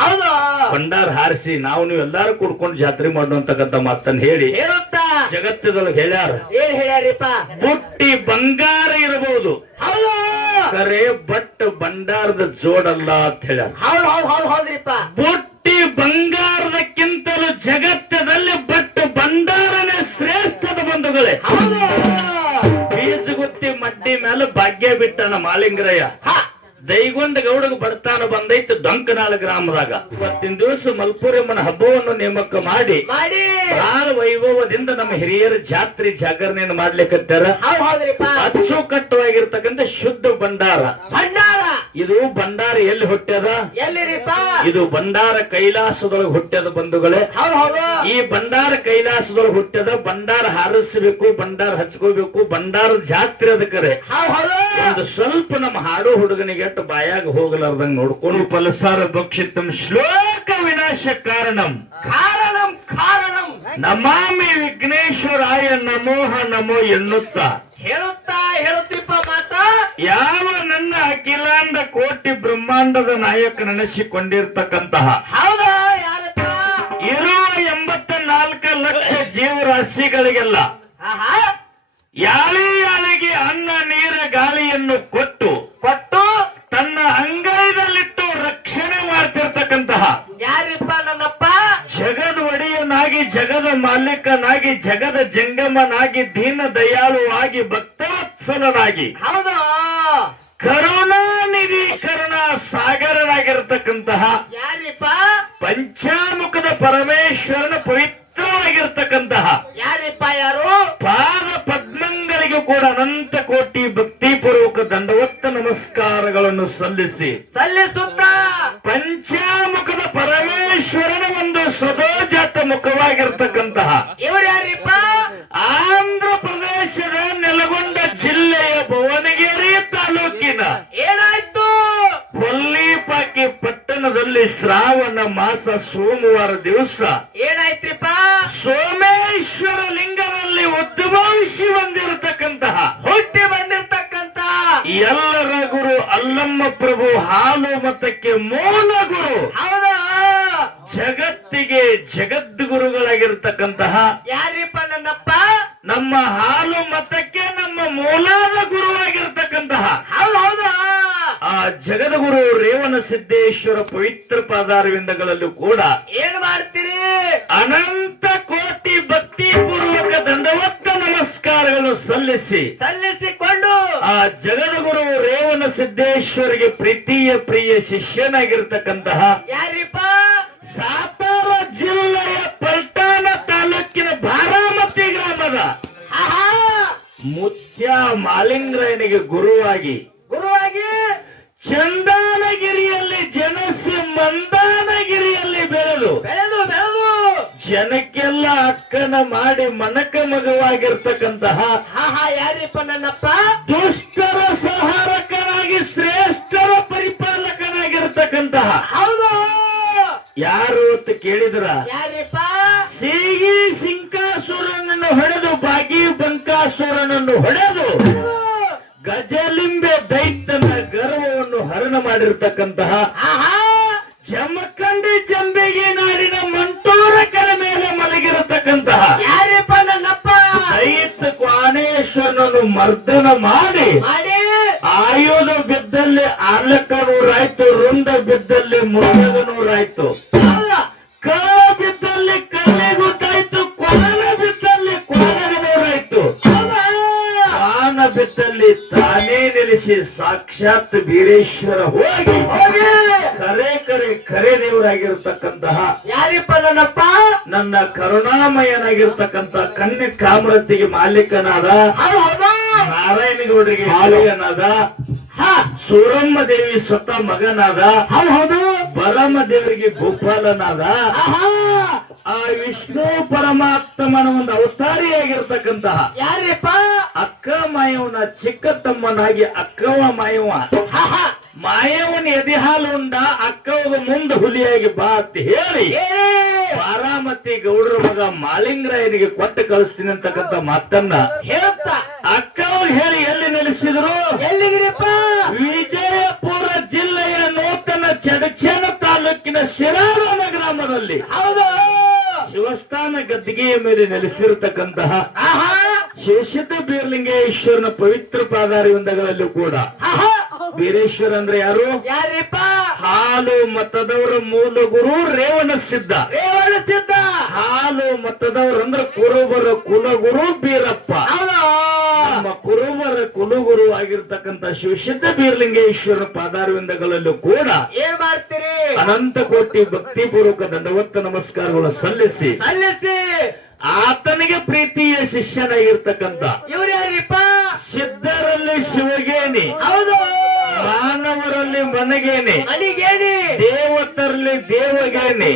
ಹೌದು ಭಂಡಾರ ಹಾರಿಸಿ ನಾವು ನೀವು ಎಲ್ಲಾರು ಕೂಡ್ಕೊಂಡು ಜಾತ್ರೆ ಮಾಡುವಂತಕ್ಕಂಥ ಮಾತನ್ನ ಹೇಳಿ ಹೇಳುತ್ತಾ ಜಗತ್ತದೊಳಗೆ ಹೇಳ್ಯಾರ. ಏನ್ ಹೇಳ್ಯಾರಿಪ್ಪ? ಬುಟ್ಟಿ ಬಂಗಾರ ಇರಬಹುದು, ಹೌದು ಕರೆ ಬಟ್ ಭಂಡಾರದ ಜೋಡಲ್ಲ ಅಂತ ಹೇಳ್ಯಾರ. ಹೌದು ಹೌದು ಹೌದು ಹೌದ್ರಿಪ್ಪ. ಬುಟ್ಟಿ ಬಂಗಾರದಕ್ಕಿಂತಲೂ ಜಗತ್ತದಲ್ಲಿ ಬಟ್ ಭಂಡಾರನೇ ಶ್ರೇಷ್ಠದ ಬಂಧುಗಳೇ. ಹೌದು ಬೀಜಗುತ್ತಿ ಮಡ್ಡಿ ಮೇಲೆ ಭಾಗ್ಯ ಬಿಟ್ಟನ ಮಾಲಿಂಗರಯ್ಯ. ದೈಗೊಂಡ ಗೌಡಗ ಬಡತಾನ ಬಂದೈತಿ ಡೊಂಕನಾಳ ಗ್ರಾಮದಾಗ. ಇವತ್ತಿನ ದಿವಸ ಮಲ್ಪುರಮ್ಮನ ಹಬ್ಬವನ್ನು ನೇಮಕ ಮಾಡಿ ಬಹಳ ವೈಭವದಿಂದ ನಮ್ಮ ಹಿರಿಯರ ಜಾಗರಣೆಯನ್ನು ಮಾಡ್ಲಿಕ್ಕತ್ತಾರ. ಅಚ್ಚುಕಟ್ಟವಾಗಿರ್ತಕ್ಕಂಥ ಶುದ್ಧ ಭಂಡಾರ. ಇದು ಭಂಡಾರ ಎಲ್ಲಿ ಹುಟ್ಟ್ಯದ? ಎಲ್ಲಿರಿಪ್ಪ? ಇದು ಭಂಡಾರ ಕೈಲಾಸದೊಳಗೆ ಹುಟ್ಟ್ಯದ ಬಂಧುಗಳೇ. ಈ ಭಂಡಾರ ಕೈಲಾಸದೊಳಗೆ ಹುಟ್ಟ್ಯದ. ಭಂಡಾರ ಹಾರಿಸಬೇಕು, ಭಂಡಾರ ಹಚ್ಕೋಬೇಕು, ಭಂಡಾರದ ಜಾತ್ರೆ ಅದಕ್ಕರೆ ಒಂದು ಸ್ವಲ್ಪ ನಮ್ಮ ಹಾಡು ಹುಡುಗನಿಗೆ ಬಾಯಾಗ ಹೋಗಲಾರ್ದಂಗ್ ನೋಡ್ಕೊಂಡು ಫಲಸಾರ ಭಕ್ಷಿತಂ ಶ್ಲೋಕ ವಿನಾಶ ಕಾರಣಂ ಕಾರಣಂ ಕಾರಣಂ ನಮಾಮಿ ವಿಘ್ನೇಶ್ವರಾಯ ನಮೋಹ ನಮೋ ಎನ್ನುತ್ತಾ ಹೇಳುತ್ತೀಪ್ಪ ಮಾತ. ಯಾವ ನನ್ನ ಅಖಿಲಾಂಡ ಕೋಟಿ ಬ್ರಹ್ಮಾಂಡದ ನಾಯಕ ನೆನೆಸಿಕೊಂಡಿರ್ತಕ್ಕಂತಹ ಹೌದಾ ಯಾರಪ್ಪ? ಇರುವ 84 ಲಕ್ಷ ಜೀವರಾಶಿಗಳಿಗೆಲ್ಲ ಯಾಳಿಗೆ ಅನ್ನ ನೀರ ಗಾಳಿಯನ್ನು ಕೊಟ್ಟು ತನ್ನ ಅಂಗೈದಲ್ಲಿಟ್ಟು ರಕ್ಷಣೆ ಮಾಡ್ತಿರ್ತಕ್ಕಂತಹ ಯಾರಿಪ್ಪ? ನನ್ನಪ್ಪ ಜಗದ ಒಡೆಯನಾಗಿ, ಜಗದ ಮಾಲೀಕನಾಗಿ, ಜಗದ ಜಂಗಮನಾಗಿ, ದೀನ ದಯಾಳುವಾಗಿ, ಭಕ್ತವತ್ಸಲನಾಗಿ, ಹೌದಾ ಕರುಣಾನಿಧಿ ಕರುಣಾ ಸಾಗರನಾಗಿರ್ತಕ್ಕಂತಹ ಯಾರಿಪ್ಪ? ಪಂಚಾಮುಖದ ಪರಮೇಶ್ವರನ ಪವಿತ್ರವಾಗಿರ್ತಕ್ಕಂತಹ ಯಾರಿಪ್ಪ? ಯಾರು? ಪಾದ ಪದ್ಮಂಗಳಿಗೂ ಕೂಡ ಅನಂತ ಕೋಟಿ ಭಕ್ತಿಪೂರ್ವಕ ದಂಡವತ್ತ ನಮಸ್ಕಾರಗಳನ್ನು ಸಲ್ಲಿಸುತ್ತ ಪಂಚಾಮುಖದ ಪರಮೇಶ್ವರನ ಒಂದು ಸದೋಜಾತ ಮುಖವಾಗಿರ್ತಕ್ಕಂತಹ ಇವರು ಯಾರಿಪ್ಪ? ಆಂಧ್ರ ಪ್ರದೇಶದ ನೆಲಗೊಂಡ ಜಿಲ್ಲೆಯ ಭುವನಗಿರಿ ತಾಲೂಕಿನ ಏನಾಯ್ತು? ಕೊಲ್ಲಿಪಾಕಿ ಪಟ್ಟಣದಲ್ಲಿ ಶ್ರಾವಣ ಮಾಸ ಸೋಮವಾರ ದಿವಸ ಏನಾಯ್ತ್ರಿಪ್ಪ? ಸೋಮೇಶ್ವರ ಲಿಂಗದಲ್ಲಿ ಉದ್ಭವಿಸಿ ಹುಟ್ಟಿ ಬಂದಿರತಕ್ಕಂತ ಎಲ್ಲರ ಗುರು ಅಲ್ಲಮ್ಮ ಪ್ರಭು ಹಾಲು ಮತಕ್ಕೆ ಮೂಲ ಗುರು. ಹೌದಾ? ಜಗತ್ತಿಗೆ ಜಗದ್ಗುರುಗಳಾಗಿರ್ತಕ್ಕಂತಹ ಯಾರಿಪ್ಪ? ನನ್ನಪ್ಪ ನಮ್ಮ ಹಾಲು ಮತಕ್ಕೆ ನಮ್ಮ ಮೂಲಾದ ಗುರುವಾಗಿರ್ತಕ್ಕಂತಹ ಹೌದಾ ಆ ಜಗದ್ಗುರು ರೇವಣ ಸಿದ್ದೇಶ್ವರ ಪವಿತ್ರ ಪಾದಾರವಿಂದಗಳಲ್ಲೂ ಕೂಡ ಏನ್ ಮಾಡ್ತೀರಿ? ಅನಂತ ಕೋಟಿ ಭಕ್ತಿಪೂರ್ವಕ ದಂಡವತ್ತ ನಮಸ್ಕಾರಗಳನ್ನು ಸಲ್ಲಿಸಿಕೊಂಡು ಆ ಜಗದ್ಗುರು ರೇವಣ ಸಿದ್ದೇಶ್ವರಿಗೆ ಪ್ರಿಯ ಶಿಷ್ಯನಾಗಿರ್ತಕ್ಕಂತಹ ಯಾರಿಪ್ಪ? ಸಾತಾರ ಜಿಲ್ಲೆಯ ಪಲ್ಟಾಣ ತಾಲೂಕಿನ ಬಾರಾಮತಿ ಗ್ರಾಮದ ಮುತ್ಯ ಮಾಲಿಂಗರಾಯನಿಗೆ ಗುರುವಾಗಿ ಚಂದಾನಗಿರಿಯಲ್ಲಿ ಜನಿಸಿ ಮಂದಾನಗಿರಿಯಲ್ಲಿ ಬೆಳೆದು ಜನಕ್ಕೆಲ್ಲ ಅಕ್ಕನ ಮಾಡಿ ಮನಕ ಮಗವಾಗಿರ್ತಕ್ಕಂತಹ ಯಾರಿಪ್ಪ? ನನ್ನಪ್ಪ ದುಷ್ಟರ ಸಂಹಾರಕನಾಗಿ ಶ್ರೇಷ್ಠರ ಪರಿಪಾಲಕನಾಗಿರ್ತಕ್ಕಂತಹ ಹೌದು ಯಾರು ಅಂತ ಕೇಳಿದ್ರ ಯಾರಿಪ್ಪ? ಸೀಗಿ ಸಿಂಕಾಸುರನನ್ನು ಹೊಡೆದು ಬಾಗಿ ಬಂಕಾಸುರನನ್ನು ಹೊಡೆದು ಗಜಲಿಂಬೆ ದೈತ್ಯನ ಗರ್ವವನ್ನು ಹರಣ ಮಾಡಿರ್ತಕ್ಕಂತಹ ಜಮಖಂಡಿ ಜಂಬಿಗೆ ನಾಡಿನ ಮಂಟೂರ ಕಲೆ ಮೇಲೆ ಮಲಗಿರತಕ್ಕಂತಹ ಯಾರಿಪ್ಪ? ನನ್ನಪ್ಪ ದೈತ್ಯ ಕ್ವಾನೇಶ್ವರನನ್ನು ಮರ್ದನ ಮಾಡಿ ಆಯುಧ ಬಿದ್ದಲ್ಲಿ ಆಲಕ ನೂರಾಯ್ತು, ರುಂಡ ಬಿದ್ದಲ್ಲಿ ಮುರುಗದ ನೂರಾಯ್ತು, ಕಳ್ಳ ಬಿದ್ದಲ್ಲಿ ಕಳ್ಳಿ ಗೊತ್ತಾಯ್ತು, ಕೊರಲ ಬಿದ್ದಲ್ಲಿ ಕೊರಗ ನೂರಾಯ್ತು, ಪಾನ ಬಿದ್ದಲ್ಲಿ ತಾನೇ ನಿಲ್ಲಿಸಿ ಸಾಕ್ಷಾತ್ ಬೀರೇಶ್ವರ ಹೋಗಿ ಕರೆ ದೇವರಾಗಿರ್ತಕ್ಕಂತಹ ಯಾರಿಪ್ಪ? ನನ್ನಪ್ಪ ನನ್ನ ಕರುಣಾಮಯನಾಗಿರ್ತಕ್ಕಂಥ ಕನ್ಯೆ ಕಾಮರತಿಗೆ ಮಾಲೀಕನಾದ ನಾರಾಯಣಗೌಡರಿಗೆ ಮಾಲೀಕನಾದ ಸೂರಮ್ಮ ದೇವಿ ಸ್ವತಃ ಮಗನಾದ ಬಲಮ್ಮ ದೇವರಿಗೆ ಗೋಪಾಲನಾದ ಆ ವಿಷ್ಣು ಪರಮಾತ್ಮನ ಒಂದು ಅವತಾರಿಯಾಗಿರ್ತಕ್ಕಂತಹ ಯಾರಿಪ್ಪ? ಅಕ್ಕ ಮಾಯವನ ಚಿಕ್ಕ ತಮ್ಮನಾಗಿ ಅಕ್ಕವ ಮಾಯವನ ಎದೆ ಹಾಲು ಉಂಡ ಅಕ್ಕವ ಮುಂದೆ ಹುಲಿಯಾಗಿ ಬಾ ಅಂತ ಹೇಳಿ ಬಾರಾಮತಿ ಗೌಡರ ಮಗ ಮಾಲಿಂಗರಾಯನಿಗೆ ಕೊಟ್ಟು ಕಳಿಸ್ತೀನಿ ಅಂತಕ್ಕಂಥ ಮಾತನ್ನ ಹೇಳುತ್ತಾ ಅಕ್ಕವಾಗ ಹೇಳಿ ಎಲ್ಲಿ ನೆಲೆಸಿದ್ರು? ಎಲ್ಲಿಗಿರಿಪ್ಪ? ವಿಜಯಪುರ ಜಿಲ್ಲೆಯ ನೂತನ ಚಡಚನ ತಾಲೂಕಿನ ಗ್ರಾಮದಲ್ಲಿ ಹೌದು ಶಿವಸ್ಥಾನ ಗದ್ದಿಗೆಯ ಮೇಲೆ ನೆಲೆಸಿರತಕ್ಕಂತಹ ಆಹಾ ಶಿವಸಿದ್ಧ ಬೀರಲಿಂಗೇಶ್ವರನ ಪವಿತ್ರ ಪಾದಾರಿವಿಂದಗಳಲ್ಲೂ ಕೂಡ ಆಹಾ ಬೀರೇಶ್ವರ ಅಂದ್ರೆ ಯಾರು? ಯಾರಿಪ್ಪ? ಹಾಲು ಮತದವರ ಮೂಲ ಗುರು ರೇವಣ ಸಿದ್ಧ. ರೇವಣ ಸಿದ್ಧ. ಹಾಲು ಮತದವರು ಅಂದ್ರೆ ಕುರುಬರ ಕುಲಗುರು ಬೀರಪ್ಪ. ನಮ್ಮ ಕುರುಬರ ಕುಲಗುರು ಆಗಿರ್ತಕ್ಕಂಥ ಶಿವಸಿದ್ಧ ಬೀರಲಿಂಗೇಶ್ವರನ ಪಾದಾರವಿಂದಗಳಲ್ಲೂ ಕೂಡ ಏನ್ ಮಾಡ್ತೀರಿ? ಅನಂತ ಕೋಟಿ ಭಕ್ತಿಪೂರ್ವಕ ದಂಡವತ್ತ ನಮಸ್ಕಾರಗಳು ಸಲ್ಲಿಸಿ ಆತನಿಗೆ ಪ್ರೀತಿಯ ಶಿಷ್ಯನಾಗಿರ್ತಕ್ಕಂಥ ಇವ್ರು ಯಾರಿಪ್ಪ? ಸಿದ್ಧರಲ್ಲಿ ಶಿವಗೇನಿ, ಹೌದು ಮಾನವರಲ್ಲಿ ಮನಗೇನಿ, ಮನಿಗೇನಿ, ದೇವತರಲ್ಲಿ ದೇವಗೇನಿ,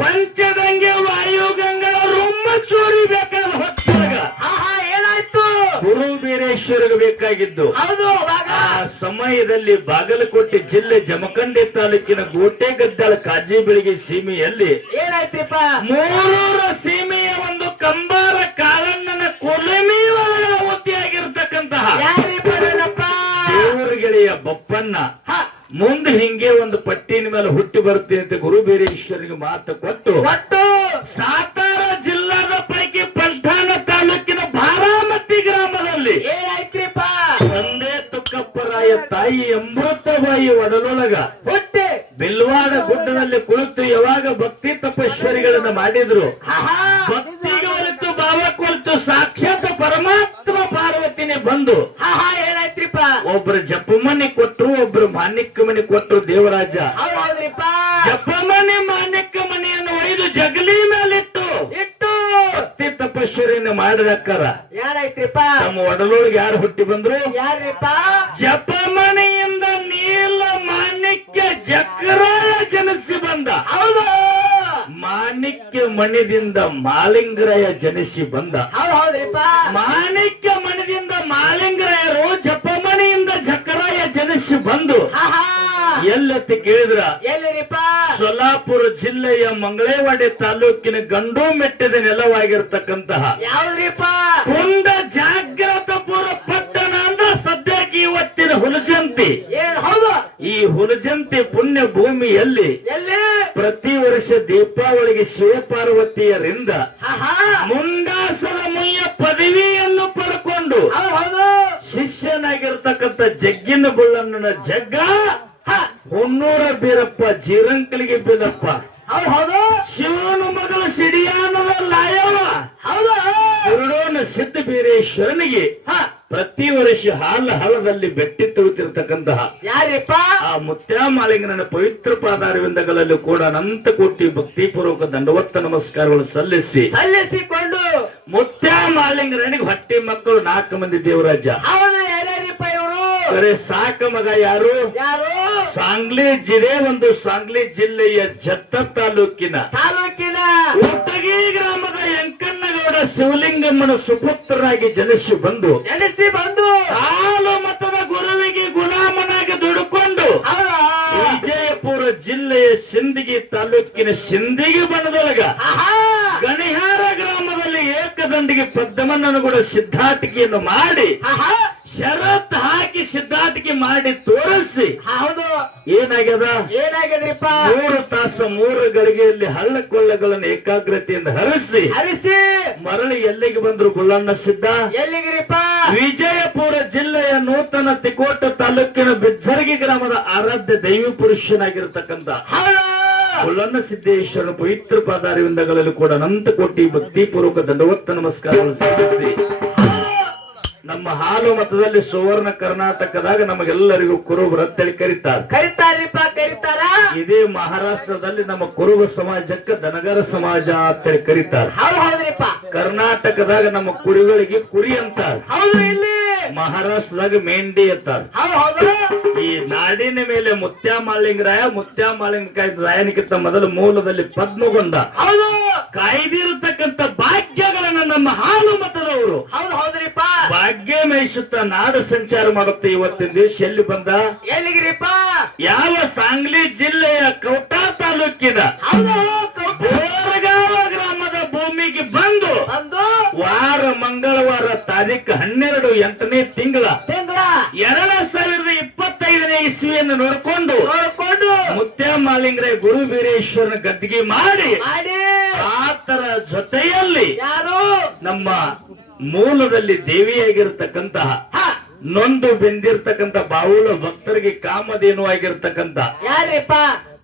ಪಂಚಗಂಗೆ ವಾಯುಗಂಗಳ ರುಮ್ಮ ಚೋರಿ ಬೇಕಾದ ಹೊತ್ತಾಗ ಏನಾಯ್ತು? ಗುರು ಬೀರೇಶ್ವರಿಗೆ ಬೇಕಾಗಿದ್ದು. ಹೌದು ಆ ಸಮಯದಲ್ಲಿ ಬಾಗಲಕೋಟೆ ಜಿಲ್ಲೆ ಜಮಖಂಡಿ ತಾಲೂಕಿನ ಗೋಟೆ ಗದ್ದಾಳ ಕಾಜಿ ಬೆಳಿಗ್ಗೆ ಸೀಮೆಯಲ್ಲಿ ಏನಾಯ್ತ್ರಿಪ್ಪ? ಮೂರೂರ ಸೀಮೆಯ ಒಂದು ಕಂಬಾರ ಕಾಳಣ್ಣನ ಕೊಲೆಮಿ ಒಳಗ ಒತ್ತಿಯಾಗಿರ್ತಕ್ಕಂತಹ ದೇವರ ಗೆಳೆಯ ಬಪ್ಪಣ್ಣ ಮುಂದೆ ಹಿಂಗೆ ಒಂದು ಪಟ್ಟಿನ ಮೇಲೆ ಹುಟ್ಟಿ ಬರುತ್ತೆ ಅಂತ ಗುರು ಬೀರೇಶ್ವರಿಗೆ ಮಾತು ಕೊಟ್ಟು ಸಾತಾರ ಜಿಲ್ಲಾದ ಪೈಕಿ ಪಲ್ಠಾಣ ತಾಲೂಕಿನ ಬಾರಾಮತಿ ಗ್ರಾಮದಲ್ಲಿ ಏನಾಯ್ತ್ರಿಪ್ಪ? ತಂದೆ ತುಕ್ಕಪ್ಪರಾಯ ತಾಯಿ ಅಮೃತಬಾಯಿ ಒಡಲೊಳಗ ಹುಟ್ಟಿ ಬಿಲ್ವಾಡ ಗುಡ್ಡದಲ್ಲಿ ಕುಳಿತು ಯಾವಾಗ ಭಕ್ತಿ ತಪಶ್ವರಿಗಳನ್ನ ಮಾಡಿದ್ರು, ಭಕ್ತಿಗೆ ಹೊರತು ಭಾವ ಕುಳಿತು ಸಾಕ್ಷಾತ್ ಪರಮಾತ್ಮ ಪಾರ್ವತಿನೇ ಬಂದು ಏನಾಯ್ತ್ರಿಪ್ಪ? ಒಬ್ರು ಜಪಮನಿ ಕೊಟ್ರು, ಒಬ್ರು ಮಾಣಿಕ್ಯ ಮನಿ ಕೊಟ್ರು. ದೇವರಾಜ ಹೌದ್ರಿಪ್ಪ. ಜಪಮನಿ ಮಾಣಿಕ್ಯ ಮನಿಯನ್ನು ಒಯ್ದು ಜಗಲಿ ಮೇಲಿಟ್ಟು ಭಕ್ತಿ ತಪಶ್ವರಿಯನ್ನು ಮಾಡಿದಕ್ಕಾರ ಏನಾಯ್ತ್ರಿಪ್ಪ? ನಮ್ಮ ಒಡಲೊಳಗೆ ಯಾರು ಹುಟ್ಟಿ ಬಂದ್ರು? ಯಾರಿಪ್ಪ? ಜಪಮಣಿಯಿಂದ ನೀಲ ಮಾಣಿಕ್ಯ ಜಕರಾಯ ಜನಿಸಿ ಬಂದ. ಹೌದು ಮಾಣಿಕ್ಯ ಮಣಿದಿಂದ ಮಾಲಿಂಗರಾಯ ಜನಿಸಿ ಬಂದ. ಹೌದ್ರಿಪ್ಪ. ಮಾಣಿಕ್ಯ ಮಣಿದಿಂದ ಮಾಲಿಂಗರಾಯರು ಜಪಮಣಿಯಿಂದ ಜಕರಾಯ ಜನಿಸಿ ಬಂದು ಎಲ್ಲತ್ತಿ ಕೇಳಿದ್ರ ಎಲ್ಲಿರಿಪ್ಪ? ಸೊಲ್ಲಾಪುರ ಜಿಲ್ಲೆಯ ಮಂಗಳೇವಾಡಿ ತಾಲೂಕಿನ ಗಂಡು ಮೆಟ್ಟದ ನೆಲವಾಗಿರ್ತಕ್ಕಂತಹ ಯಾವ್ದ್ರಿಪ್ಪ? ಕುಂದ ಜಾಗ್ರತಪುರ ಪಟ್ಟಣ ಅಂದ್ರೆ ಸದ್ಯಕ್ಕೆ ಇವತ್ತಿನ ಹುಲಜಂತಿ. ಏನ್ ಹೌದು? ಈ ಹುಲಜಂತಿ ಪುಣ್ಯ ಭೂಮಿಯಲ್ಲಿ ಎಲ್ಲಿ ಪ್ರತಿ ವರ್ಷ ದೀಪಾವಳಿಗೆ ಶಿವಪಾರ್ವತಿಯರಿಂದ ಮುಂಡಾಸದ ಮುಯ್ಯ ಪದವಿಯನ್ನು ಪಡ್ಕೊಂಡು ಶಿಷ್ಯನಾಗಿರ್ತಕ್ಕಂಥ ಜಗ್ಗಿನ ಬುಳ್ಳಣ್ಣನ ಜಗ್ಗ ಹೊನ್ನೂರ ಬೀರಪ್ಪ ಜೀರಂಕಲಿಗೆ ಬೀರಪ್ಪ ಹೌದು ಶಿವನ ಮಗಳು ಸಿಡಿಯಾನದ ಲಾಯವ ಕುರುಡೋನ ಸಿದ್ಧ ಬೀರೇಶ್ವರನಿಗೆ ಪ್ರತಿ ವರ್ಷ ಹಳ್ಳದಲ್ಲಿ ಬೆಟ್ಟಿ ತಗುತ್ತಿರತಕ್ಕಂತಹ ಯಾರಿಪ್ಪ? ಆ ಮುತ್ಯಾಮಾಲಿಂಗನ ಪವಿತ್ರ ಪಾದಾರವಿಂದಗಳಲ್ಲೂ ಕೂಡ ಅನಂತ ಕೋಟಿ ಭಕ್ತಿಪೂರ್ವಕ ದಂಡವತ್ತ ನಮಸ್ಕಾರಗಳು ಸಲ್ಲಿಸಿಕೊಂಡು ಮುತ್ಯಾಮಾಲಿಂಗನಿಗೆ ಹೊಟ್ಟೆ ಮಕ್ಕಳು 4 ಮಂದಿ. ದೇವರಾಜ ಹೌದು ಯಾರ್ಯಾರಿಪ್ಪ ಇವರು? ಬರೇ ಸಾಕ ಮಗ ಯಾರು? ಸಾಂಗ್ಲಿ ಜಿಲ್ಲೆ ಒಂದು ಸಾಂಗ್ಲಿ ಜಿಲ್ಲೆಯ ಜತ್ತ ತಾಲೂಕಿನ ಉತ್ತಗಿ ಗ್ರಾಮದ ಯಂಕಣ್ಣಗೌಡ ಶಿವಲಿಂಗಮ್ಮನ ಸುಪುತ್ರರಾಗಿ ಜನಿಸಿ ಬಂದು ಹಾಲು ಮತದ ಗುರುವಿಗೆ ಗುಲಾಮನಾಗಿ ದುಡುಕೊಂಡು ವಿಜಯಪುರ ಜಿಲ್ಲೆಯ ಸಿಂದಗಿ ತಾಲೂಕಿನ ಸಿಂದಗಿ ಬಣದೊಳಗ ಗಣಿಹಾರ ಗ್ರಾಮದಲ್ಲಿ ಏಕದಂಡಿಗೆ ಪದ್ಮಣ್ಣನ ಕೂಡ ಸಿದ್ಧಾಟಿಕೆಯನ್ನು ಮಾಡಿ ಷರತ್ ಹಾಕಿ ಸಿದ್ಧಾಟಿಕೆ ಮಾಡಿ ತೋರಿಸಿ ಏನಾಗ್ಯದ್ರಿಪ್ಪ? 3 ತಾಸು 3 ಗಳಿಗೆಯಲ್ಲಿ ಹಳ್ಳ ಕೊಳ್ಳಗಳನ್ನು ಏಕಾಗ್ರತೆಯಿಂದ ಹರಿಸಿ ಮರಳಿ ಎಲ್ಲಿಗೆ ಬಂದ್ರು ಬುಳ್ಳಣ್ಣ ಸಿದ್ಧ? ಎಲ್ಲಿಗ್ರಿಪ್ಪ? ವಿಜಯಪುರ ಜಿಲ್ಲೆಯ ನೂತನ ತಿಕೋಟ ತಾಲೂಕಿನ ಬಿಜ್ಜರ್ಗಿ ಗ್ರಾಮದ ಆರಾಧ್ಯ ದೈವ ಪುರುಷನಾಗಿರ್ತಕ್ಕಂಥ ಬುಳ್ಳಣ್ಣ ಸಿದ್ದೇಶ್ವರನ ಪವಿತ್ರ ಪಾದಾರವಿಂದಗಳಲ್ಲಿ ಕೂಡ ಅನಂತ ಕೋಟಿ ಭಕ್ತಿಪೂರ್ವಕ ದಂಡವತ್ತ ನಮಸ್ಕಾರಗಳು ಸಲ್ಲಿಸಿ ನಮ್ಮ ಹಾಲು ಮತದಲ್ಲಿ ಸುವರ್ಣ ಕರ್ನಾಟಕದಾಗ ನಮಗೆಲ್ಲರಿಗೂ ಕುರುಬರು ಅಂತೇಳಿ ಕರೀತಾರ. ಇದೇ ಮಹಾರಾಷ್ಟ್ರದಲ್ಲಿ ನಮ್ಮ ಕುರುಬ ಸಮಾಜಕ್ಕೆ ದನಗರ ಸಮಾಜ ಅಂತೇಳಿ ಕರೀತಾರೆ. ಕರ್ನಾಟಕದಾಗ ನಮ್ಮ ಕುರಿಗಳಿಗೆ ಕುರಿ ಅಂತಾರ. ಮಹಾರಾಷ್ಟ್ರದಾಗ ಮೇಂಡಿ ಅಂತಾರ. ಈ ನಾಡಿನ ಮೇಲೆ ಮುತ್ಯಾಮಾಲಿಂಗರಾಯ ರಾಯನಿಗಿಂತ ಮೊದಲು ಮೂಲದಲ್ಲಿ ಪದ್ಮಗೊಂಡ ಕಾಯ್ದಿರತಕ್ಕಂತ ಭಾಗ್ಯಗಳನ್ನ ನಮ್ಮ ಹಾಲು ಮತದವರು ಭಾಗ್ಯ ಮೇಯಿಸುತ್ತ ನಾಡು ಸಂಚಾರ ಮಾಡುತ್ತೆ. ಇವತ್ತಿನ ದಿವಸ ಎಲ್ಲಿ ಬಂದ? ಎಲ್ಲಿಗ್ರಿಪ್ಪ? ಯಾವ ಸಾಂಗ್ಲಿ ಜಿಲ್ಲೆಯ ಕೌಟಾ ತಾಲೂಕಿನ ಬೋರಗಾವ ಗ್ರಾಮದ ಭೂಮಿಗೆ ಬಂದು ವಾರ ಮಂಗಳವಾರ ತಾರೀಖು 12 8ನೇ ತಿಂಗಳ 2025ನೇ ಇಸ್ವಿಯನ್ನು ನೋಡಿಕೊಂಡು ಮುತ್ಯಾಮಾಲಿಂಗ ಮಾಲಿಂಗರಾಯ ಗುರು ವೀರೇಶ್ವರನ ಗದ್ದಿಗೆ ಮಾಡಿ ಮಾಡಿ ಆತರ ಜೊತೆಯಲ್ಲಿ ಯಾರು ನಮ್ಮ ಮೂಲದಲ್ಲಿ ದೇವಿಯಾಗಿರ್ತಕ್ಕಂತಹ ಹ ನೊಂದು ಬೆಂದಿರ್ತಕ್ಕಂಥ ಬಾವುಲ ಭಕ್ತರಿಗೆ ಕಾಮಧೇನು ಆಗಿರ್ತಕ್ಕಂಥ ಯಾರಿಪ್ಪ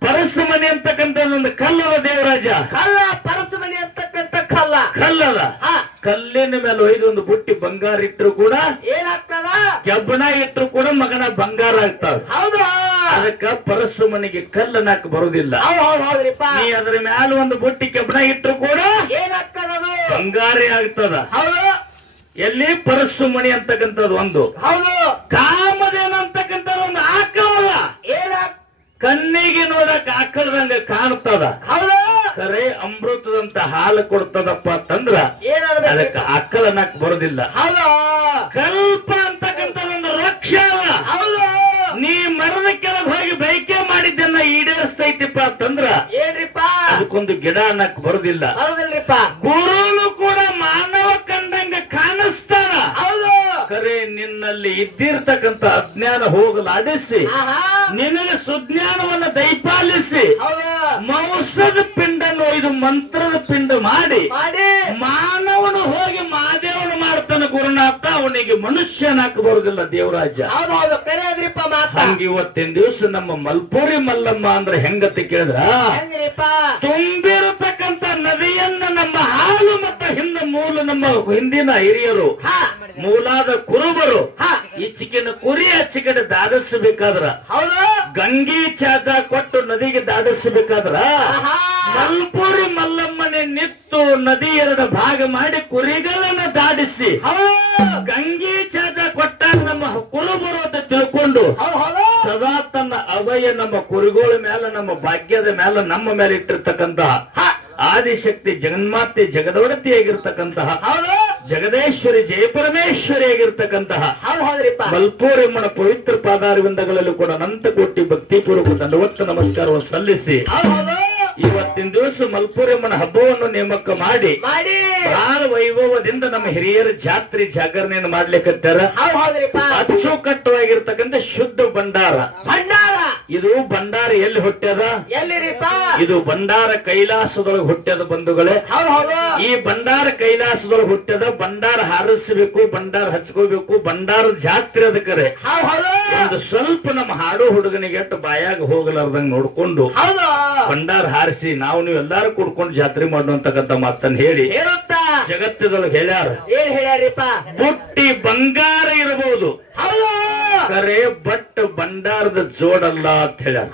ಪರಸಮನೆ ಅಂತಕ್ಕಂಥ ಒಂದು ಕಲ್ಲದ ದೇವರಾಜ. ಕಲ್ಲ ಪರಸಮನಿ ಅಂತಕ್ಕಂಥ ಕಲ್ಲ ಕಲ್ಲದ ಹ ಕಲ್ಲಿನ ಮೇಲೆ ಒಯ್ದು ಒಂದು ಬುಟ್ಟಿ ಬಂಗಾರ ಇಟ್ಟರು ಕೂಡ ಏನಾಗ್ತದ ಕೆಬ್ಬಣ ಇಟ್ಟರು ಕೂಡ ಮಗನ ಬಂಗಾರ ಆಗ್ತಾವ. ಹೌದು ಅದಕ್ಕ ಪರಸಮನಿಗೆ ಕಲ್ಲನಾಕ ಬರುದಿಲ್ಲ. ಹೌದ್ರಿಪ್ಪ ನೀ ಅದರ ಮ್ಯಾಲ ಒಂದು ಬುಟ್ಟಿ ಕೆಬ್ಬಣ ಇಟ್ಟರು ಕೂಡ ಏನಾಗ್ತದ ಅದು ಬಂಗಾರೇ ಆಗ್ತದ. ಹೌದು ಎಲ್ಲಿ ಪರಸುಮಣಿ ಅಂತಕ್ಕಂಥದ್ದು ಒಂದು, ಹೌದು ಕಾಮಧೇನು ಅಂತಕ್ಕಂಥದ್ದು ಒಂದು ಆಕಳ. ಏನಾಗ್ ಕಣ್ಣಿಗೆ ನೋಡಕ್ ಆಕಳದಂಗ ಕಾಣ್ತದ. ಹೌದು ಖರೆ ಅಮೃತದಂತ ಹಾಲು ಕೊಡ್ತದಪ್ಪ ಅಂತಂದ್ರ ಏನಾಗ್ಬೇಕು ಅದಕ್ಕೆ ಆಕಳನಾಕ್ ಬರೋದಿಲ್ಲ. ಹೌದು ಕಲ್ಪ ಅಂತಕ್ಕಂಥದ್ದೊಂದು ವೃಕ್ಷ ಅದ. ಹೌದು ನೀ ಮರದ ಕೆಳಗೆ ಹೋಗಿ ಬೈಕೆ ಮಾಡಿದ್ದನ್ನ ಈಡೇರಿಸ್ತೈತಿಪ್ಪ ಅಂತಂದ್ರ ಏನ್ರಿಪ್ಪ ಅದಕ್ಕೊಂದು ಗಿಡ ಅನ್ನಕ್ ಬರುದಿಲ್ಲ. ಬರೋದಿಲ್ರಿಪ್ಪ ಗುರುನು ಕೂಡ ಮಾನವ ಕಂಡಂಗ ಕಾಣಿಸ್ತಾನ. ಹೌದು ಖರೆ ನಿನ್ನಲ್ಲಿ ಇದ್ದಿರ್ತಕ್ಕಂಥ ಅಜ್ಞಾನ ಹೋಗಲಾಡಿಸಿ ಆಹಾ ನಿನಗೆ ಸುಜ್ಞಾನವನ್ನ ದಯಪಾಲಿಸಿ ಹೌದು ಮೌಸದ ಪಿಂಡನ್ನು ಇದು ಮಂತ್ರದ ಪಿಂಡ ಮಾಡಿ ಮಾಡಿ ಮಾನವನು ಹೋಗಿ ಮಾದೇವನು ಮಾಡ್ತಾನೆ ಗುರುನಾಥ. ಅವನಿಗೆ ಮನುಷ್ಯನಾಕ ಬರುದಿಲ್ಲ ದೇವರಾಜ. ಹೌದು ಕರೆ ಅದ್ರಿಪ್ಪ ಮಾತ ಹಂಗ ಇವತ್ತಿನ ದಿವಸ ನಮ್ಮ ಮಲ್ಪುರಿ ಮಲ್ಲಮ್ಮ ಅಂದ್ರೆ ಹೆಂಗತಿ ಕೇಳಿದ್ರ ಹೆಂಗ್ರಿಪ್ಪ ತುಂಬಿರತಕ್ಕಂತ ನದಿಯನ್ನ ನಮ್ಮ ಹಾಲು ಮತ್ತು ಮೂಲ ನಮ್ಮ ಹಿಂದಿನ ಹಿರಿಯರು ಹ ಮೂಲಾದ ಕುರುಬರು ಹ ಈಚಿಕಿನ ಕುರಿ ಹಚ್ಚಿಕಡೆ ದಾಡಿಸಬೇಕಾದ್ರ ಹೌದು ಗಂಗಿ ಚಾಚ ಕೊಟ್ಟು ನದಿಗೆ ದಾಡಿಸಬೇಕಾದ್ರ ಆಹಾ ಮಲ್ಪುರಿ ಮಲ್ಲಮ್ಮನೆ ನಿತ್ತು ನದಿ ಎರಡು ಭಾಗ ಮಾಡಿ ಕುರಿಗಳನ್ನ ದಾಡಿಸಿ ಹೌದು ಗಂಗಿ ಚಾಚ ಕೊಟ್ಟಾಗ ನಮ್ಮ ಕುರುಬರು ಅಂತ ತಿಳ್ಕೊಂಡು ಹೌದು ಸದಾ ತನ್ನ ಅಭಯ ನಮ್ಮ ಕುರಿಗಳ ಮೇಲೆ ನಮ್ಮ ಭಾಗ್ಯದ ಮೇಲೆ ನಮ್ಮ ಮೇಲೆ ಇಟ್ಟಿರ್ತಕ್ಕಂತ ಹ ಆದಿಶಕ್ತಿ ಜಗನ್ಮಾತೆ ಜಗದೊಡತಿಯಾಗಿರ್ತಕ್ಕಂತಹ ಹೌದು ಜಗದೇಶ್ವರಿ ಜಯಪರಮೇಶ್ವರಿ ಆಗಿರ್ತಕ್ಕಂತಹ ಹೌದ್ರಿಪ್ಪ ಮಲ್ಪೂರಮ್ಮನ ಪವಿತ್ರ ಪಾದಾರವಿಂದಗಳಲ್ಲೂ ಕೂಡ ಅನಂತ ಕೋಟಿ ಭಕ್ತಿಪೂರ್ವಕ ದಂಡವತ್ತ ನಮಸ್ಕಾರವನ್ನು ಸಲ್ಲಿಸಿ ಹೌದು ಇವತ್ತಿನ ದಿವಸ ಮಲ್ಪೂರಮ್ಮನ ಹಬ್ಬವನ್ನು ನೇಮಕ ಮಾಡಿ ಮಾಡಿ ಬಹಳ ವೈಭವದಿಂದ ನಮ್ಮ ಹಿರಿಯರ ಜಾತ್ರೆ ಜಾಗರಣೆಯನ್ನು ಮಾಡ್ಲಿಕ್ಕತ್ತಾರ. ಹೌದ್ರಿಪ್ಪ ಅಚ್ಚುಕಟ್ಟವಾಗಿರ್ತಕ್ಕಂಥ ಶುದ್ಧ ಭಂಡಾರ. ಭಂಡಾರ ಇದು ಭಂಡಾರ ಎಲ್ಲಿ ಹುಟ್ಟ್ಯದ? ಎಲ್ಲಿರಿಪ್ಪ ಇದು ಭಂಡಾರ ಕೈಲಾಸದೊಳಗೆ ಹುಟ್ಟ್ಯದ ಬಂಧುಗಳೇ. ಹೌದು ಈ ಭಂಡಾರ ಕೈಲಾಸದೊಳಗೆ ಹುಟ್ಟ್ಯದ. ಭಂಡಾರ ಹಾರಿಸಬೇಕು, ಭಂಡಾರ ಹಚ್ಕೋಬೇಕು, ಭಂಡಾರದ ಜಾತ್ರೆ ಅದಕ್ಕರೆ ಹೌದು ಒಂದು ಸ್ವಲ್ಪ ನಮ್ಮ ಹಾಡು ಹುಡುಗನಿಗೆ ಎಷ್ಟು ಬಾಯಾಗ ಹೋಗಲಾರ್ದಂಗ್ ನೋಡ್ಕೊಂಡು ಹೌದು ಭಂಡಾರ ಹಾರಿಸಿ ನಾವು ನೀವು ಎಲ್ಲಾರು ಕೂಡ್ಕೊಂಡು ಜಾತ್ರೆ ಮಾಡುವಂತಕ್ಕಂಥ ಮಾತನ್ನ ಹೇಳಿ ಹೇಳುತ್ತಾ ಜಗತ್ತದೊಳಗೆ ಹೇಳ್ಯಾರ. ಏನ್ ಹೇಳ್ಯಾರಿಪ್ಪ ಬುಟ್ಟಿ ಬಂಗಾರ ಇರಬಹುದು, ಹೌದು ಕರೆ ಬಟ್ ಭಂಡಾರದ ಜೋಡಲ್ಲ ಅಂತ ಹೇಳ್ಯಾರ.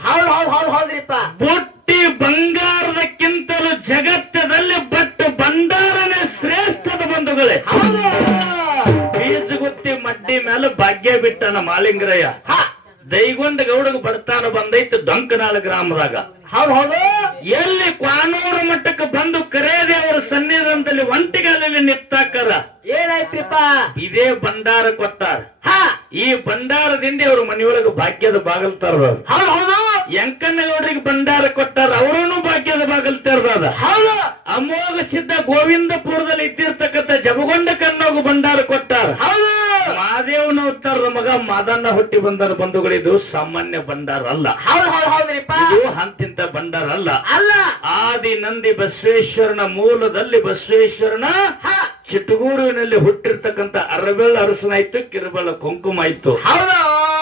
ಹೌದ್ರಿಪ್ಪ ಬುಟ್ಟಿ ಬಂಗಾರದಕ್ಕಿಂತಲೂ ಜಗತ್ತದಲ್ಲಿ ಬಟ್ ಭಂಡಾರನೇ ಶ್ರೇಷ್ಠದ ಬಂಧುಗಳೇ. ಹೌದು ಬೀಜಗುತ್ತಿ ಮಡ್ಡಿ ಮೇಲೆ ಭಾಗ್ಯ ಬಿಟ್ಟನ ಮಾಲಿಂಗರಾಯ. ಹ ದೈಗೊಂಡ ಗೌಡಗ ಬಡತಾನ ಬಂದೈತಿ ಡೊಂಕನಾಳ ಗ್ರಾಮದಾಗ. ಹೌದು ಎಲ್ಲಿ ಕ್ವಾನೂರು ಮಟ್ಟಕ್ಕೆ ಬಂದು ಕರೇದೇವರ ಸನ್ನಿಧಾನದಲ್ಲಿ ಒಂಟಿಗಾಲಲ್ಲಿ ನಿತ್ತಾಕರ ಏನಾಯ್ತ್ರಿಪ್ಪ ಇದೇ ಭಂಡಾರ ಕೊಟ್ಟಾರ. ಹ ಈ ಭಂಡಾರದಿಂದ ಅವ್ರ ಮನೆಯೊಳಗೆ ಭಾಗ್ಯದ ಬಾಗಲ್ ತರದ. ಹೌದು ಎಂಕಣ್ಣಗೌಡರಿಗೆ ಭಂಡಾರ ಕೊಟ್ಟಾರ, ಅವರೂ ಭಾಗ್ಯದ ಬಾಗಲ್ ತೆರೆದ. ಹೌದು ಅಮೋಘ ಸಿದ್ಧ ಗೋವಿಂದಪುರದಲ್ಲಿ ಇದ್ದಿರ್ತಕ್ಕಂಥ ಜಬಗೊಂಡ ಕನ್ನೋಗ ಭಂಡಾರ ಕೊಟ್ಟಾರ. ಹೌದು ಮಹಾದೇವನ ಅವತಾರದ ಮಗ ಮಾದಣ್ಣ ಹುಟ್ಟಿ ಬಂದಾರ ಬಂಧುಗಳಿದು ಸಾಮಾನ್ಯ ಭಂಡಾರ ಅಲ್ಲ. ಹೌದ್ರಿಪ್ಪ ಇದು ಅಂತಿಂತ ಭಂಡಾರ ಅಲ್ಲ. ಅಲ್ಲ ಆದಿ ನಂದಿ ಬಸವೇಶ್ವರನ ಮೂಲದಲ್ಲಿ ಬಸವೇಶ್ವರನ ಹ ಚಿಟ್ಟಗೂರಿನಲ್ಲಿ ಹುಟ್ಟಿರ್ತಕ್ಕಂಥ ಅರಬೆಳ್ಳ ಅರಸನಾಯ್ತು, ಕಿರುಬೆಳ್ಳ ಕುಂಕುಮ ಆಯ್ತು. ಹೌದು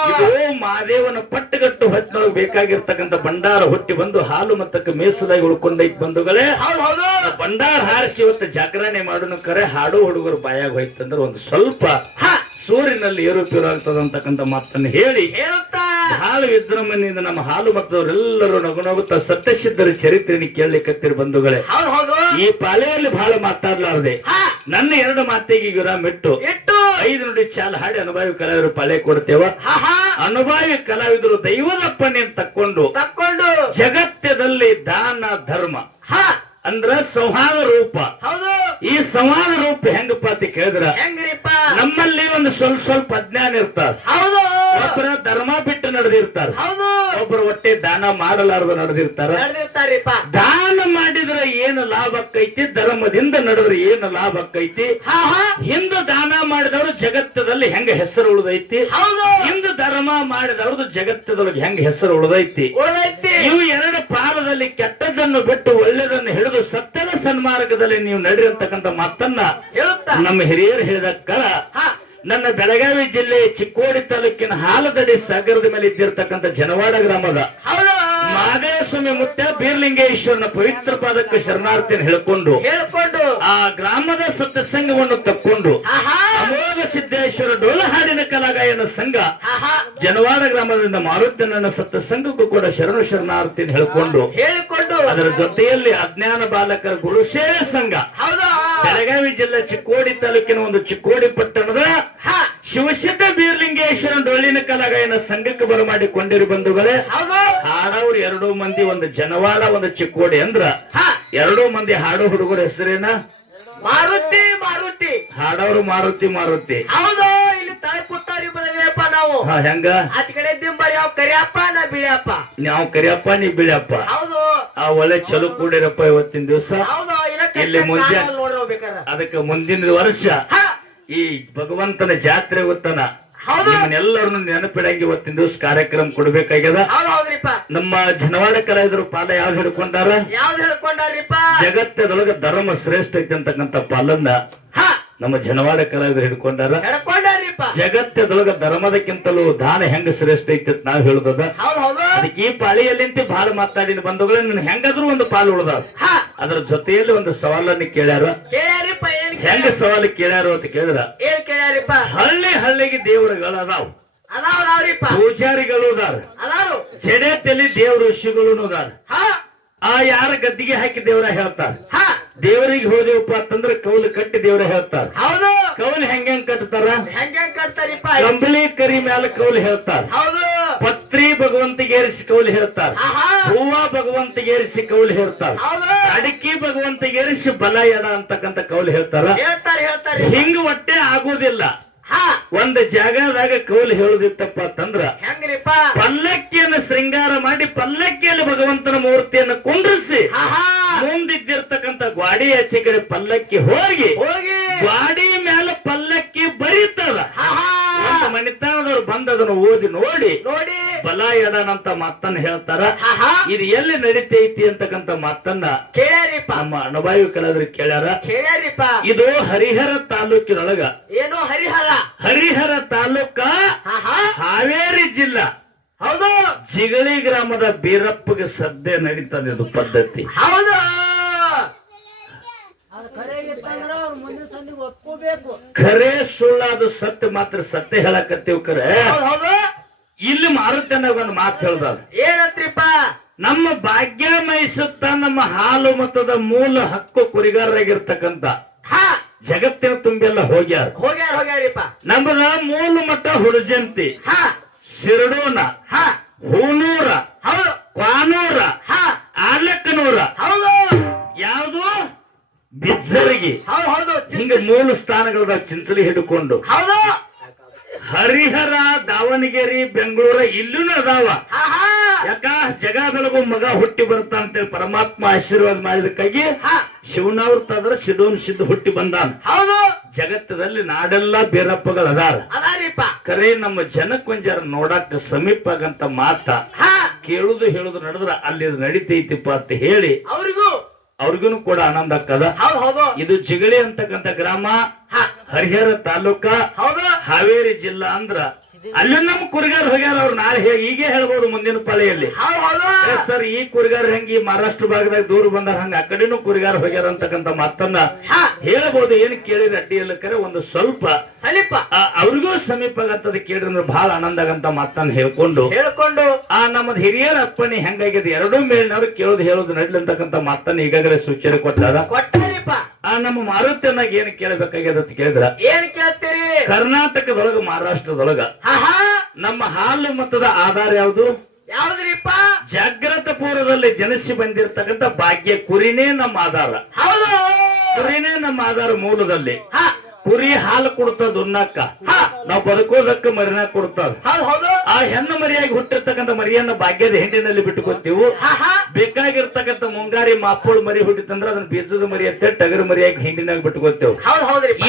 ಇದು ಮಹಾದೇವನ ಪಟ್ಟಗಟ್ಟು ಹೊತ್ತಿನೊಳಗೆ ಬೇಕಾಗಿರ್ತಕ್ಕಂಥ ಭಂಡಾರ ಹುಟ್ಟಿ ಬಂದು ಹಾಲು ಮತ್ತಕ್ಕೆ ಮೀಸಲಾಗಿ ಉಳ್ಕೊಂಡೈತ್ ಬಂಧುಗಳೇ. ಹೌದು ಭಂಡಾರ ಹಾರಿಸಿ ಇವತ್ತು ಜಾಗರಣೆ ಮಾಡೋಣ ಕರೆ ಹಾಡು ಹುಡುಗರು ಬಾಯಾಗ ಹೋಯ್ತಂದ್ರೆ ಒಂದು ಸ್ವಲ್ಪ ಹ ಸೂರಿನಲ್ಲಿ ಏರುಪೇರು ಆಗ್ತದಂತಕ್ಕಂಥ ಮಾತನ್ನು ಹೇಳಿ ಹೇಳುತ್ತಾ ಬಹಳ ವಿಜೃಂಭಣೆಯಿಂದ ನಮ್ಮ ಹಾಲು ಮತ್ತವರೆಲ್ಲರೂ ನಗುನಗುತ್ತಾ ಸತ್ಯಸಿದ್ಧರ ಚರಿತ್ರೆಯನ್ನು ಕೇಳಲಿಕ್ಕತ್ತಿರು ಬಂಧುಗಳೇ. ಹೌದು ಈ ಪಾಲೆಯಲ್ಲಿ ಬಹಳ ಮಾತಾಡ್ಲಾರ್ದೆ ಹ ನನ್ನ ಎರಡು ಮಾತಿಗೆ ವಿರಾಮ ಇಟ್ಟು ಇಟ್ಟು 5 ನುಡಿ ಚಾಲ ಹಾಡಿ ಅನುಭವಿ ಕಲಾವಿದರು ಪಾಳೆ ಕೊಡ್ತೇವ. ಹ ಅನುಭವಿ ಕಲಾವಿದರು ದೈವದ ಅಪ್ಪಣೆಯನ್ನು ತಕ್ಕೊಂಡು ಜಗತ್ತದಲ್ಲಿ ದಾನ ಧರ್ಮ ಹ ಅಂದ್ರ ಸಂವಾದ ರೂಪ. ಹೌದು ಈ ಸಂವಾದ ರೂಪ ಹೆಂಗಪ್ಪ ಅಂತ ಕೇಳಿದ್ರ ಹೆಂಗ್ರಿಪ್ಪ ನಮ್ಮಲ್ಲಿ ಒಂದು ಸ್ವಲ್ಪ ಅಜ್ಞಾನ ಇರ್ತಾರ. ಹೌದು ಒಬ್ಬರ ಧರ್ಮ ಬಿಟ್ಟು ನಡೆದಿರ್ತಾರ, ಹೌದು ಒಬ್ಬರು ಹೊಟ್ಟೆ ದಾನ ಮಾಡಲಾರ್ದ ನಡೆದಿರ್ತಾರ. ನಡೆದಿರ್ತಾರಿಪ್ಪ ದಾನ ಮಾಡಿದ್ರೆ ಏನು ಲಾಭ ಆಕೈತಿ, ಧರ್ಮದಿಂದ ನಡೆದ್ರೆ ಏನು ಲಾಭ ಆಕೈತಿ. ಹಿಂದೂ ದಾನ ಮಾಡಿದವರು ಜಗತ್ತದಲ್ಲಿ ಹೆಂಗ ಹೆಸರು ಉಳಿದೈತಿ, ಹೌದು ಹಿಂದೂ ಧರ್ಮ ಮಾಡಿದವ್ರದ್ದು ಜಗತ್ತದೊಳಗೆ ಹೆಂಗ ಹೆಸರು ಉಳಿದೈತಿ. ಉಳಿದೈತಿ ಇವು ಎರಡು ಪಾಲದಲ್ಲಿ ಕೆಟ್ಟದನ್ನು ಬಿಟ್ಟು ಒಳ್ಳೆಯದನ್ನು ಹಿಡಿದು ಸತ್ಯದ ಸನ್ಮಾರ್ಗದಲ್ಲಿ ನೀವು ನಡ್ರಿ ಅಂತಕ್ಕಂಥ ಮಾತನ್ನ ಹೇಳುತ್ತಾ ನಮ್ಮ ಹಿರಿಯರು ಹೇಳಿದ ಕಾಲ ಹಾ ನನ್ನ ಬೆಳಗಾವಿ ಜಿಲ್ಲೆ ಚಿಕ್ಕೋಡಿ ತಾಲೂಕಿನ ಹಾಲದಡಿ ಸಾಗರದ ಮೇಲೆ ಇದ್ದಿರ್ತಕ್ಕಂಥ ಜನವಾಡ ಗ್ರಾಮದ ಹೌದು ಮಾದೇಸ್ವಾಮಿ ಮುತ್ಯ ಬೀರ್ಲಿಂಗೇಶ್ವರನ ಪವಿತ್ರ ಪಾದಕ್ಕೆ ಶರಣಾರ್ಥಿಯನ್ನು ಹೇಳ್ಕೊಂಡು ಆ ಗ್ರಾಮದ ಸತ್ಸಂಗವನ್ನು ತಕ್ಕೊಂಡು ಆಹಾ ಅಮೋಘ ಸಿದ್ದೇಶ್ವರ ಡೋಲಹಾಡಿನ ಕಲಾಗಾಯನ ಸಂಘ ಆಹಾ ಜನವಾಡ ಗ್ರಾಮದಿಂದ ಮಾರುತ್ಯನ ಸತ್ಸಂಗಕ್ಕೂ ಕೂಡ ಶರಣಾರ್ಥಿಯನ್ನು ಹೇಳ್ಕೊಂಡು ಅದರ ಜೊತೆಯಲ್ಲಿ ಅಜ್ಞಾನ ಬಾಲಕರ ಗುರುಸೇವೆ ಸಂಘ ಹೌದು ಬೆಳಗಾವಿ ಜಿಲ್ಲೆ ಚಿಕ್ಕೋಡಿ ತಾಲೂಕಿನ ಒಂದು ಚಿಕ್ಕೋಡಿ ಪಟ್ಟಣದ ಹಾ ಶಿವಸಿದ್ಧ ಬೀರ್ಲಿಂಗೇಶ್ವರ ಡೊಳ್ಳಿನ ಕಲಾಗಾಯನ ಸಂಘಕ್ಕೆ ಬರಮಾಡಿಕೊಂಡಿರಿ ಬಂಧುಗಳೇ ಹೌದು ಹಾಡವ್ರು 2 ಮಂದಿ, ಒಂದು ಜನವಾಡ ಒಂದು ಚಿಕ್ಕೋಡಿ ಅಂದ್ರ ಹಾ 2 ಮಂದಿ ಹಾಡೋ ಹುಡುಗರ ಹೆಸರೇನ ಮಾರುತಿ ಮಾರುತಿ ಹಾಡವ್ರು ಮಾರುತಿ ಹೌದು ಇಲ್ಲಿ ತಲೆ ಕೂತಾರಿ ಬಂದಿವಪ್ಪ ನಾವು ಹೆಂಗ ಆಚ ಕಡೆ ದಿಂಬರಿ ಯಾವ ಕರಿಯಪ್ಪ ನಾ ಬಿಳಿಯಪ್ಪ ನಾವು ಕರಿಯಪ್ಪ ನೀ ಬಿಳಿಯಪ್ಪ ಹೌದು ಆ ಒಳ್ಳೆ ಚಲೋ ಕೂಡಿರಪ್ಪ ಇವತ್ತಿನ ದಿವಸ ಹೌದು ಇಲ್ಲಿ ಮುಂಜಾ ನೋಡ್ಬೇಕಾರೆ ಅದಕ್ಕೆ ಮುಂದಿನ ವರ್ಷ ಈ ಭಗವಂತನ ಜಾತ್ರೆ ಗೊತ್ತನ ಹೌದು ನಿಮ್ಮನ್ನೆಲ್ಲರನ್ನು ನೆನಪಿಡಂಗೆ ಇವತ್ತಿನ ದಿವಸ ಕಾರ್ಯಕ್ರಮ ಕೊಡ್ಬೇಕಾಗ್ಯದ ಹೌದು ಹೌದ್ರಿಪ್ಪ ನಮ್ಮ ಜನವಾಡ ಕಲಾವಿದರು ಪಾಲ ಯಾವ್ದು ಹಿಡ್ಕೊಂಡಾರ ಯಾವ್ದು ಹೇಳ್ಕೊಂಡಾರ್ರಿಪ್ಪ ಜಗತ್ತದೊಳಗ ಧರ್ಮ ಶ್ರೇಷ್ಠ ಐತೆ ಅಂತಕ್ಕಂಥ ಪಾಲನ್ನ ಹಾ ನಮ್ಮ ಜನವಾಡ ಕಲಾವಿದರು ಹಿಡ್ಕೊಂಡಾರ ಹೇಳ್ಕೊಂಡಾರ್ರಿಪ್ಪ ಜಗತ್ತದೊಳಗ ಧರ್ಮದಕ್ಕಿಂತಲೂ ದಾನ ಹೆಂಗ ಶ್ರೇಷ್ಠ ಐತೆ ಅಂತ ನಾವ್ ಹೇಳುದದ ಹೌದು ಹೌದು ಅದಕ್ಕೆ ಈ ಪಾಳಿಯಲ್ಲಿಂತ ಬಹಳ ಮಾತಾಡಿನ ಬಂಧುಗಳು ನಿನ್ ಹೆಂಗಾದ್ರೂ ಒಂದು ಪಾಲು ಉಳ್ದಾವ ಹಾ ಅದ್ರ ಜೊತೆಯಲ್ಲಿ ಒಂದು ಸವಾಲನ್ನ ಕೇಳ್ಯಾರ ಕೇಳ್ಯಾರಿಪ್ಪ ಏನ್ ಹೆಂಗ ಸವಾಲು ಕೇಳ್ಯಾರ ಅಂತ ಕೇಳಿದ್ರ ಏನ್ ಕೇಳ್ಯಾರಿಪ್ಪ ಹಳ್ಳಿಗೆ ದೇವರುಗಳು ಅದಾವ ಅದಾವ್ರಿಪ್ಪ ಪೂಜಾರಿಗಳು ಅದಾರ ಅದಾರು ಜಡೆ ತಲೆ ದೇವ್ರ ಋಷಿಗಳು ಅದಾರ ಹಾ ಆ ಯಾರ ಗದ್ದಿಗೆ ಹಾಕಿ ದೇವರ ಹೇಳ್ತಾರ ಹಾ ದೇವರಿಗೆ ಹೋದೇವಪ್ಪ ಅಂತಂದ್ರ ಕೌಲು ಕಟ್ಟಿ ದೇವರ ಹೇಳ್ತಾರ ಹೌದು ಕೌಲು ಹೆಂಗ್ ಕಟ್ತಾರ ಹೆಂಗ್ ಕಟ್ತಾರಿಪ್ಪ ಕಂಬಳಿ ಕರಿ ಮ್ಯಾಲ ಕೌಲು ಹೇಳ್ತಾರ ಹೌದು ಪತ್ರಿ ಭಗವಂತಿಗೆ ಏರಿಸಿ ಕೌಲು ಹೇಳ್ತಾರ ಆಹಾ ಹೂವ ಭಗವಂತಿಗೆ ಏರಿಸಿ ಕೌಲು ಹೇಳ್ತಾರ ಹೌದು ಅಡಿಕೆ ಭಗವಂತಿಗೆ ಏರಿಸಿ ಬಲ ಎಡ ಅಂತಕ್ಕಂಥ ಕೌಲು ಹೇಳ್ತಾರ ಹೇಳ್ತಾರೆ ಹಿಂಗ್ ಒಟ್ಟೆ ಆಗೋದಿಲ್ಲ ಹಾ ಒಂದ್ ಜಾಗದಾಗ ಕೌಲು ಹೇಳುದಿತ್ತಪ್ಪ ಅಂತಂದ್ರ ಹೆಂಗ್ರಿಪ್ಪ ಪಲ್ಲಕ್ಕಿಯನ್ನು ಶೃಂಗಾರ ಮಾಡಿ ಪಲ್ಲಕ್ಕಿಯಲ್ಲಿ ಭಗವಂತನ ಮೂರ್ತಿಯನ್ನು ಕುಂಡ್ರಿಸಿ ಆಹಾ ಮುಂದಿದ್ದಿರ್ತಕ್ಕಂಥ ಗ್ವಾಡಿ ಆಚೆ ಕಡೆ ಪಲ್ಲಕ್ಕಿ ಹೋಗಿ ಹೋಗಿ ಗ್ವಾಡಿ ಮೇಲೆ ಪಲ್ಲಕ್ಕಿ ಬರೀತದ ಆಹಾ ಒಂದು ಮನಿತಾನದವ್ರು ಬಂದ್ ಅದನ್ನು ಓದಿ ನೋಡಿ ನೋಡಿ ಬಲ ಎಡನಂತ ಮಾತನ್ನ ಹೇಳ್ತಾರ ಆಹಾ ಇದು ಎಲ್ಲಿ ನಡೀತೈತಿ ಅಂತಕ್ಕಂಥ ಮಾತನ್ನ ಕೇಳ್ಯಾರಿಪ್ಪ ನಮ್ಮ ಅನುಭವಿ ಕಲಾವಿದರು ಕೇಳ್ಯಾರಿಪ್ಪ ಇದು ಹರಿಹರ ತಾಲೂಕಿನೊಳಗ ಏನು ಹರಿಹರ ತಾಲೂಕ ಆಹಾ ಹಾವೇರಿ ಜಿಲ್ಲಾ ಹೌದು ಜಿಗಳಿ ಗ್ರಾಮದ ಬೀರಪ್ಪಗೆ ಸದ್ಯ ನಡೀತದೆ ಇದು ಪದ್ಧತಿ ಹೌದು ಖರೆ ಸುಳ್ಳಾದ ಸತ್ಯ ಮಾತ್ರ ಸತ್ಯ ಹೇಳಕತ್ತೀವ್ ಖರೆ ಹೌದು ಇಲ್ಲಿ ಮಾರುತನ ಒಂದು ಮಾತು ಹೇಳ್ದ ಏನಂತ್ರಿಪ್ಪ ನಮ್ಮ ಭಾಗ್ಯಮಯ ಸುತ್ತ ನಮ್ಮ ಹಾಲು ಮತದ ಮೂಲ ಹಕ್ಕು ಕುರಿಗಾರರಾಗಿರ್ತಕ್ಕಂಥ ಹಾ ಜಗತ್ತಿನ ತುಂಬೆಲ್ಲ ಹೋಗ್ಯಾರಿಪ್ಪ ನಮ್ಮದ ಮೂಲ ಮಠ ಹುಡುಜಂತಿ ಹಾ ಶಿರಡೋನ ಹಾ ಹೂನೂರ ಹೌದು ಕ್ವಾನೂರ ಹಾ ಆಲಕ್ಕನೂರ ಹೌದು ಯಾವುದು ಬಿಜ್ಜರ್ಗಿ ಹೌದು ಹಿಂಗ ಮೂಲ ಸ್ಥಾನಗಳದ ಚಿಂತಲಿ ಹಿಡ್ಕೊಂಡು ಹೌದು ಹರಿಹರ ದಾವಣಗೆರೆ ಬೆಂಗಳೂರ ಇಲ್ಲೂ ಅದಾವ ಆಹಾ ಯಾಕ ಜಗ ಬೆಳಗು ಮಗ ಹುಟ್ಟಿ ಬರ್ತಾ ಅಂತೇಳಿ ಪರಮಾತ್ಮ ಆಶೀರ್ವಾದ ಮಾಡಿದಕ್ಕಾಗಿ ಹಾ ಶಿವನವ್ರ ತಂದ್ರ ಸಿಡೋನ್ ಸಿದ್ಧ ಹುಟ್ಟಿ ಬಂದಾನ ಹೌದು ಜಗತ್ತದಲ್ಲಿ ನಾಡೆಲ್ಲಾ ಬೇರಪ್ಪಗಳು ಅದಾರ ಅದಾರಿಪ್ಪ ಕರೆ ನಮ್ಮ ಜನಕ್ಕೊಂಜಾರ ನೋಡಾಕ ಸಮೀಪ ಆಗಂತ ಮಾತ ಹಾ ಕೇಳುದು ಹೇಳುದು ನಡೆದ್ರ ಅಲ್ಲಿ ನಡೀತೈತಿಪ್ಪ ಅಂತ ಹೇಳಿ ಅವ್ರಿಗೂ ಕೂಡ ಆನಂದ ಆಗ್ತದ ಹೌದು ಇದು ಜಿಗಳಿ ಅಂತಕ್ಕಂಥ ಗ್ರಾಮ ಹಾ ಹರಿಹರ ತಾಲೂಕ ಹೌದು ಹಾವೇರಿ ಜಿಲ್ಲಾ ಅಂದ್ರ ಅಲ್ಲಿ ನಮ್ಮ ಕುರಿಗಾರ ಹೋಗ್ಯಾರ ಅವ್ರು ನಾಳೆ ಹೀಗೆ ಹೇಳ್ಬೋದು ಮುಂದಿನ ಪಾಳಿಯಲ್ಲಿ ಹೌದು ಸರ್ ಈ ಕುರಿಗಾರ ಹೆಂಗ ಈ ಮಹಾರಾಷ್ಟ್ರ ಭಾಗದಾಗ ದೂರ ಬಂದಾರ ಹಂಗ ಆ ಕಡೆನೂ ಕುರಿಗಾರ ಹೋಗ್ಯಾರ ಅಂತಕ್ಕಂಥ ಮಾತನ್ನ ಹೇಳ್ಬೋದು ಏನ್ ಕೇಳಿದ್ರೆ ಅಡ್ಡಿಯಲ್ಲ ಕರೆ ಒಂದು ಸ್ವಲ್ಪ ಅವ್ರಿಗೂ ಸಮೀಪ ಆಗತ್ತದ ಕೇಳಿದ್ರೆ ಬಹಳ ಆನಂದ ಆಗಂತ ಮಾತನ್ನ ಹೇಳ್ಕೊಂಡು ಆ ನಮ್ಮದ್ ಹಿರಿಯರ ಅಪ್ಪನಿ ಹೆಂಗಾಗಿದೆ ಎರಡೂ ಮೇಲಿನವ್ರು ಹೇಳೋದು ನಡ್ಲಿ ಅಂತಕ್ಕಂಥ ಮಾತನ್ನ ಈಗಾಗಲೇ ಸೂಚನೆ ಕೊಟ್ಟಾರ ಆ ನಮ್ಮ ಮಾರುತಿಯನ್ನಾಗ ಏನ್ ಕೇಳಬೇಕಾಗ್ಯದ ಅಂತ ಕೇಳಿದ್ರ ಏನ್ ಕೇಳ್ತೀರಿ ಕರ್ನಾಟಕದೊಳಗ ಮಹಾರಾಷ್ಟ್ರದೊಳಗ ನಮ್ಮ ಹಾಲು ಮತದ ಆಧಾರ ಯಾವುದು ಯಾವ್ದ್ರಿಪ್ಪ ಜಾಗ್ರತ ಪೂರ್ವದಲ್ಲಿ ಜನಿಸಿ ಬಂದಿರತಕ್ಕಂಥ ಭಾಗ್ಯ ಕುರಿನೇ ನಮ್ಮ ಆಧಾರ ಹೌದು ಕುರಿನೇ ನಮ್ಮ ಆಧಾರ ಮೂಲದಲ್ಲಿ ಕುರಿ ಹಾಲು ಕೊಡ್ತದ ಉಣ್ಣಕ್ಕ ನಾವು ಬದುಕೋದಕ್ಕ ಮರಿನ ಕೊಡ್ತದ ಆ ಹೆಣ್ಣು ಮರಿಯಾಗಿ ಹುಟ್ಟಿರ್ತಕ್ಕಂಥ ಮರಿಯನ್ನ ಭಾಗ್ಯದ ಹೆಂಡಿನಲ್ಲಿ ಬಿಟ್ಟುಕೊತೀವಿ ಬೇಕಾಗಿರ್ತಕ್ಕಂಥ ಮುಂಗಾರಿ ಮಾಪೋಳು ಮರಿ ಹುಟ್ಟಿತಂದ್ರ ಅದನ್ನ ಬೀಜದ ಮರಿ ಅಂತ ಟಗರು ಮರಿಯಾಗಿ ಹಿಂಡಿನಾಗ ಬಿಟ್ಟುಕೊತೇವ್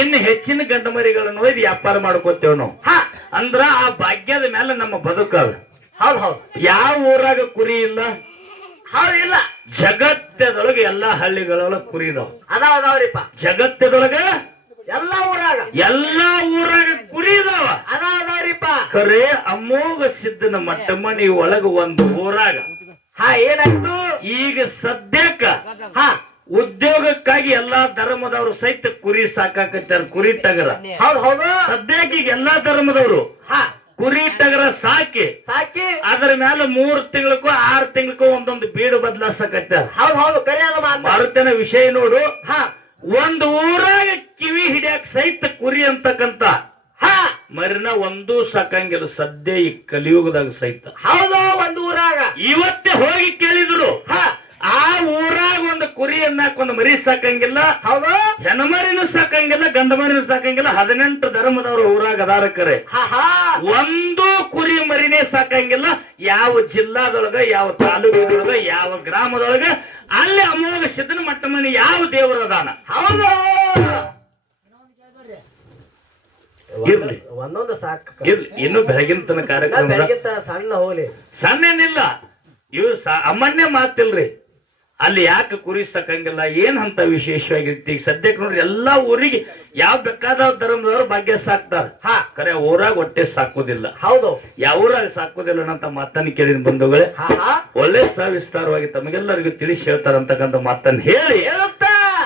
ಇನ್ನು ಹೆಚ್ಚಿನ ಗಂಡ ಮರಿಗಳನ್ನು ಒಯ್ದು ವ್ಯಾಪಾರ ಮಾಡ್ಕೋತೇವ್ ನಾವು ಅಂದ್ರ ಆ ಭಾಗ್ಯದ ಮೇಲೆ ನಮ್ಮ ಬದುಕದ ಯಾವ ಊರಾಗ ಕುರಿ ಇಲ್ಲ ಹೌದು ಇಲ್ಲ ಜಗತ್ತದೊಳಗೆ ಎಲ್ಲಾ ಹಳ್ಳಿಗಳೊಳಗ ಕುರಿದಾವ. ಅದಾವ್ರಿಪ್ಪ. ಜಗತ್ತದೊಳಗ ಎಲ್ಲಾ ಊರಾಗ ಕುರಿದಾವ. ಅದಾವ್ರಿಪ್ಪ. ಖರೆ ಅಮೋಘ ಸಿದ್ಧನ ಮಟ್ಟಮನಿ ಒಳಗ ಒಂದು ಊರಾಗ ಏನಾಯ್ತು ಈಗ ಸದ್ಯಕ್ಕ ಹಾ ಉದ್ಯೋಗಕ್ಕಾಗಿ ಎಲ್ಲಾ ಧರ್ಮದವರು ಸಹಿತ ಕುರಿ ಸಾಕಾಕತ್ತಾರ. ಕುರಿ ಟಗರ ಹೌದು ಸದ್ಯಕ್ಕೆ ಈಗ ಎಲ್ಲಾ ಧರ್ಮದವರು ಹಾ ಕುರಿ ಟಗರ ಸಾಕಿ ಅದರ ಮೇಲೆ 3 ತಿಂಗಳಕ್ಕೂ 6 ತಿಂಗಳಕ್ಕೂ ಒಂದೊಂದು ಬೀಡು ಬದಲಾಸಕತ್ತಾರ. ಹೌದು ಕರೆ ಅದು ಮಾರುತನ ವಿಷಯ ನೋಡು. ಹಾ ಒಂದು ಊರಾಗ ಕಿವಿ ಹಿಡಿಯಾಕ ಸಹಿತ ಕುರಿ ಅಂತಕ್ಕಂತ ಮರಿನ ಒಂದೂ ಸಾಕಂಗಿಲ್ಲ ಸದ್ಯ ಈ ಕಲಿಯುಗದಾಗ ಸಹಿತ. ಹೌದು ಒಂದು ಊರಾಗ ಇವತ್ತೇ ಹೋಗಿ ಕೇಳಿದ್ರು ಆ ಊರಾಗ ಒಂದು ಕುರಿಯನ್ನ ಒಂದು ಮರಿ ಸಾಕಂಗಿಲ್ಲ. ಹೌದು ಹೆಣ್ಮರಿನೂ ಸಾಕಂಗಿಲ್ಲ ಗಂಡ ಮರಿನೂ ಸಾಕಂಗಿಲ್ಲ. 18 ಧರ್ಮದವರು ಊರಾಗ ಅದಾರ ಕರೆ. ಒಂದು ಕುರಿ ಮರಿನೇ ಸಾಕಂಗಿಲ್ಲ. ಯಾವ ಜಿಲ್ಲಾದೊಳಗ ಯಾವ ತಾಲೂಕಿನೊಳಗ ಯಾವ ಗ್ರಾಮದೊಳಗ ಅಲ್ಲಿ ಅಮೋಘ ಸಿದ್ಧನ ಮಟ್ಟ ಮನಿ ಯಾವ ದೇವರ ಅದಾನ. ಹೌದು ಇರ್ಲಿ ಒಂದೊಂದು ಸಾಕು ಇರ್ಲಿ. ಇನ್ನು ಬೆಳಗಿನ ತನಕ ಕಾರ್ಯಕ್ರಮ ಸಣ್ಣ ಹೋಗ್ಲಿ ಸಣ್ಣ ಏನಿಲ್ಲ. ಇವ್ರು ಅಮ್ಮನ್ನೇ ಮಾತಿಲ್ರಿ. ಅಲ್ಲಿ ಯಾಕೆ ಕುರಿ ಸಾಕಂಗಿಲ್ಲ ಏನ್ ಅಂತ ವಿಶೇಷವಾಗಿರ್ತಿ. ಈಗ ಸದ್ಯಕ್ಕೆ ನೋಡ್ರಿ ಎಲ್ಲಾ ಊರಿಗೆ ಯಾವ ಬೇಕಾದ ಧರ್ಮದವ್ರು ಭಾಗ್ಯ ಸಾಕ್ತಾರ. ಖರೆ ಊರಾಗ ಹೊಟ್ಟೆ ಸಾಕೋದಿಲ್ಲ. ಹೌದು ಯಾವ ಊರಾಗ ಸಾಕೋದಿಲ್ಲ ಅಂತ ಮಾತನ್ನ ಕೇಳಿದ ಬಂಧುಗಳೇ ಒಳ್ಳೆ ಸವಿಸ್ತಾರವಾಗಿ ತಮಗೆಲ್ಲರಿಗೂ ತಿಳಿಸಿ ಹೇಳ್ತಾರಂತಕ್ಕಂಥ ಮಾತನ್ನ ಹೇಳಿ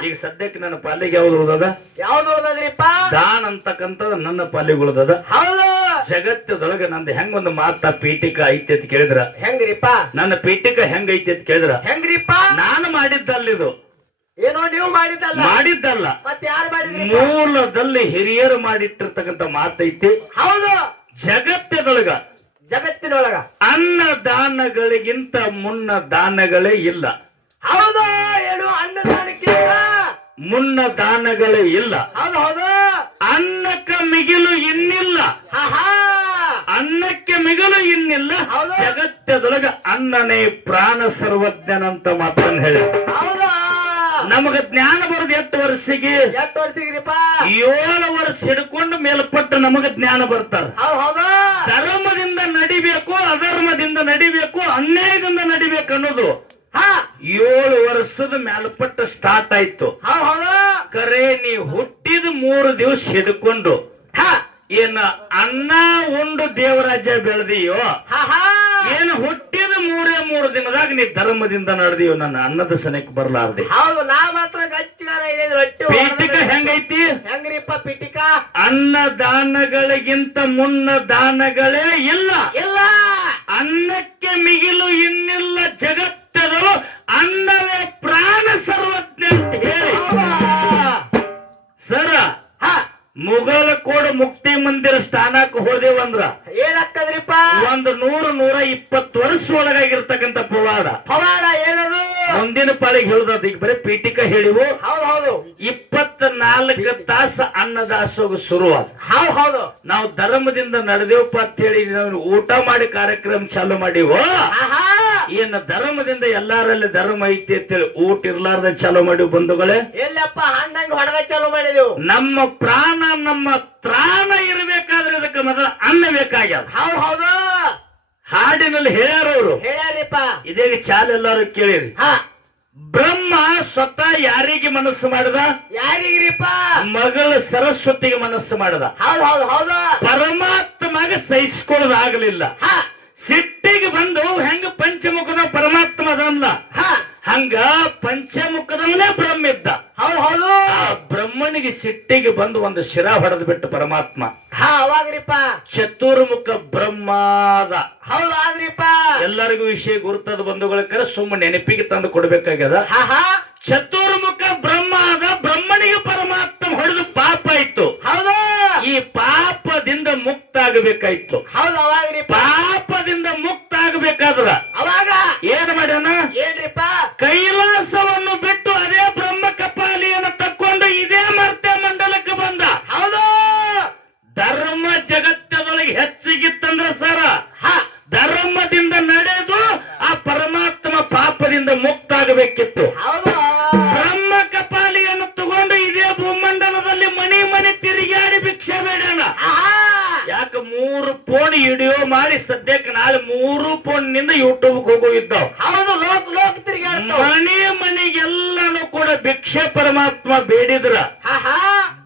ಈಗ ಸದ್ಯಕ್ಕೆ ನನ್ನ ಪಾಲಿಗೆ ಯಾವ್ದು ಉಳ್ದದ? ಯಾವ್ದು ಉಳ್ದದ್ರಿಪ್ಪ? ದಾನ್ ಅಂತಕ್ಕಂಥ ನನ್ನ ಪಾಲಿಗೆ ಉಳ್ದದ. ಹೌದು ಜಗತ್ತದೊಳಗೆ ನಂದು ಹೆಂಗೊಂದು ಮಾತ ಪೀಠಿಕ ಐತಿ ಅಂತ ಕೇಳಿದ್ರ ಹೆಂಗ್ರಿಪ್ಪ? ನನ್ನ ಪೀಠಿಕ ಹೆಂಗ್ ಐತಿ ಅಂತ ಕೇಳಿದ್ರ ಹೆಂಗ್ರಿಪ್ಪ? ನಾನು ಮಾಡಿದ್ದಲ್ಲಿದು ಏನೋ ನೀವು ಮಾಡಿದ್ದಲ್ಲ ಮತ್ತೆ ಯಾರು ಮಾಡಿದ್ರಿ? ಮೂಲದಲ್ಲಿ ಹಿರಿಯರು ಮಾಡಿಟ್ಟಿರ್ತಕ್ಕಂಥ ಮಾತೈತಿ. ಹೌದು ಜಗತ್ತದೊಳಗ ಅನ್ನದಾನಗಳಿಗಿಂತ ಮುನ್ನ ದಾನಗಳೇ ಇಲ್ಲ. ಹೌದು ಏನು ಅನ್ನದಾನಕ್ಕಿಂತ ಮುನ್ನ ದಾನಗಳೇ ಇಲ್ಲ. ಹೌದು ಅನ್ನಕ್ಕ ಮಿಗಿಲು ಇನ್ನಿಲ್ಲ. ಅನ್ನಕ್ಕೆ ಮಿಗಿಲು ಇನ್ನಿಲ್ಲ. ಜಗತ್ತದೊಳಗ ಅನ್ನನೇ ಪ್ರಾಣ ಸರ್ವಜ್ಞನಂತ ಮಾತನ್ನು ಹೇಳಿ ನಮಗ ಜ್ಞಾನ ಬರೋದು 8 ವರ್ಷಿಗೆ 7 ವರ್ಷ ಹಿಡ್ಕೊಂಡು ಮೇಲ್ಪಟ್ಟು ನಮಗ ಜ್ಞಾನ ಬರ್ತಾರ. ಧರ್ಮದಿಂದ ನಡಿಬೇಕು ಅಧರ್ಮದಿಂದ ನಡಿಬೇಕು ಅನ್ಯಾಯದಿಂದ ನಡಿಬೇಕು ಅನ್ನೋದು 7 ವರ್ಷದ ಮೇಲ್ಪಟ್ಟು ಸ್ಟಾರ್ಟ್ ಆಯ್ತು. ಕರೆ ನೀ ಹುಟ್ಟಿದ 3 ದಿವಸ ಹಿಡ್ಕೊಂಡು ಏನ ಅನ್ನ ಉಂಡು ದೇವರಾಜ್ಯ ಬೆಳೆದಿಯೋ ಏನು ಹುಟ್ಟಿದ 3 ದಿನದಾಗ ನೀ ಧರ್ಮದಿಂದ ನಡೆದಿಯೋ ನನ್ನ ಅನ್ನದ ಸನಕ್ಕೆ ಬರ್ಲಾರ್ದೆ. ಪೀಠಿಕ ಹೆಂಗೈತಿ? ಹೆಂಗ್ರಿಪ್ಪ ಪೀಠಿಕ? ಅನ್ನದಾನಗಳಿಗಿಂತ ಮುನ್ನ ದಾನಗಳೇ ಇಲ್ಲ. ಅನ್ನಕ್ಕೆ ಮಿಗಿಲು ಇನ್ನಿಲ್ಲ. ಜಗತ್ತದಳು ಅನ್ನವೇ ಪ್ರಾಣ ಸರ್ವಜ್ಞ ಅಂತ ಹೇಳಿ ಸರ ಮುಘಲ ಕೋಡ ಮುಕ್ತಿ ಮಂದಿರ ಸ್ಥಾನಕ್ಕೆ ಹೋದೇವಂದ್ರ ಏನಾಗ್ತದ್ರಿಪ್ಪ? ಒಂದು 100-120 ವರ್ಷ ಒಳಗಾಗಿರ್ತಕ್ಕಂಥ ಪವಾಡ ಏನದು? ಮುಂದಿನ ಪಾಳಿಗೆ ಹೇಳುದ. ಈಗ ಬರೀ ಪೀಠಿಕ ಹೇಳಿವು. ಹೌದು 24 ತಾಸು ಅನ್ನದಾಸೋಗ ಶುರುವಾದ. ಹೌದು ನಾವು ಧರ್ಮದಿಂದ ನಡೆದೇವಪ್ಪ ಅಂತ ಹೇಳಿ ನಾವು ಊಟ ಮಾಡಿ ಕಾರ್ಯಕ್ರಮ ಚಾಲು ಮಾಡಿವು. ಏನ ಧರ್ಮದಿಂದ ಎಲ್ಲಾರಲ್ಲಿ ಧರ್ಮ ಐತಿ ಅಂತೇಳಿ ಊಟ ಇರ್ಲಾರ್ದ ಚಾಲು ಮಾಡಿವು ಬಂಧುಗಳೇ. ಎಲ್ಲಪ್ಪ ಹಣ್ಣಂಗ ಹೊಡೆದ ಚಾಲು ಮಾಡಿದೆವು. ನಮ್ಮ ಪ್ರಾಣ ನಮ್ಮ ತ್ರಾಣ ಇರಬೇಕಾದ್ರೆ ಇದಕ್ಕೆ ಮೊದಲ ಅನ್ನ ಬೇಕಾಗ್ಯದ. ಹೌದು ಹಾಡಿನಲ್ಲಿ ಹೇಳ್ಯಾರವ್ರು. ಹೇಳ್ಯಾರಿಪ್ಪ. ಇದೇ ಚಾಲು ಎಲ್ಲಾರು ಕೇಳಿರಿ. ಬ್ರಹ್ಮ ಸ್ವತಃ ಯಾರಿಗೆ ಮನಸ್ಸು ಮಾಡಿದ? ಯಾರಿಗ್ರಿಪ್ಪ? ಮಗಳ ಸರಸ್ವತಿಗೆ ಮನಸ್ಸು ಮಾಡಿದ. ಹೌದು ಪರಮಾತ್ಮಗೆ ಸಹಿಸ್ಕೊಳ್ಳೋದಾಗಲಿಲ್ಲ. ಸಿಟ್ಟಿಗೆ ಬಂದು ಹೆಂಗ ಪಂಚಮುಖದ ಪರಮಾತ್ಮ ಅದಲ್ಲ ಹಂಗ ಪಂಚಮುಖದಲ್ಲೇ ಬ್ರಹ್ಮ ಇದ್ದ. ಹೌದು ಬ್ರಹ್ಮನಿಗೆ ಸಿಟ್ಟಿಗೆ ಬಂದು ಒಂದು ಶಿರ ಹೊಡೆದು ಬಿಟ್ಟು ಪರಮಾತ್ಮ ಅವಾಗ್ರಿಪ್ಪ ಚತುರ್ಮುಖ ಬ್ರಹ್ಮಾದ. ಹೌದಾಗ್ರಿಪ್ಪ. ಎಲ್ಲರಿಗೂ ವಿಷಯ ಗುರುತದ ಬಂಧುಗಳ ಕರೆ ಸುಮ್ಮನೆ ನೆನಪಿಗೆ ತಂದು ಕೊಡ್ಬೇಕಾಗ್ಯದ. ಚತುರ್ಮುಖ ಬ್ರಹ್ಮ ಆದ. ಬ್ರಹ್ಮನಿಗೆ ಪರಮಾತ್ಮ ಹೊಡೆದು ಪಾಪ ಇತ್ತು. ಹೌದು ಈ ಪಾಪದಿಂದ ಮುಕ್ತ ಆಗಬೇಕಾಯ್ತು. ಹೌದು ಅವಾಗ್ರಿ. ಪಾಪದಿಂದ ಮುಕ್ತ ಆಗಬೇಕಾದ್ರ ಅವಾಗ ಏನ್ ಮಾಡ್ಯಾನ? ಏನ್ರಿಪ್ಪ? ಕೈಲಾಸವನ್ನು ಬಿಟ್ಟು ಅದೇ ಬ್ರಹ್ಮ ಕಪಾಲಿಯನ್ನು ತಕ್ಕೊಂಡು ಇದೇ ಮರ್ತ್ಯ ಮಂಡಲಕ್ಕೆ ಬಂದ. ಹೌದು ಧರ್ಮ ಜಗತ್ತದೊಳಗೆ ಹೆಚ್ಚಿಗಿತ್ತಂದ್ರ ಸರ ಧರ್ಮದಿಂದ ನಡೆದು ಆ ಪರಮಾತ್ಮ ಪಾಪದಿಂದ ಮುಕ್ತ ಆಗಬೇಕಿತ್ತು. ಹೌದು ಬ್ರಹ್ಮ ಕಪಾಲಿಯನ್ನು ತಗೊಂಡು ಇದೇ ಭೂಮಂಡಲದಲ್ಲಿ ಮನೆ ತಿರುಗಾಡಿ ಭಿಕ್ಷೆ ಬೇಡಣ. ಯಾಕೆ 3 ಫೋನ್ ವಿಡಿಯೋ ಮಾಡಿ ಸದ್ಯಕ್ಕೆ ನಾಳೆ 3 ಫೋನ್ ನಿಂದ ಯೂಟ್ಯೂಬ್ ಹೋಗೋ ಇದ್ದಾವ. ಹೌದು ಲೋಕ್ ಮನೆಗೆಲ್ಲಾನು ಕೂಡ ಭಿಕ್ಷೆ ಪರಮಾತ್ಮ ಬೇಡಿದ್ರ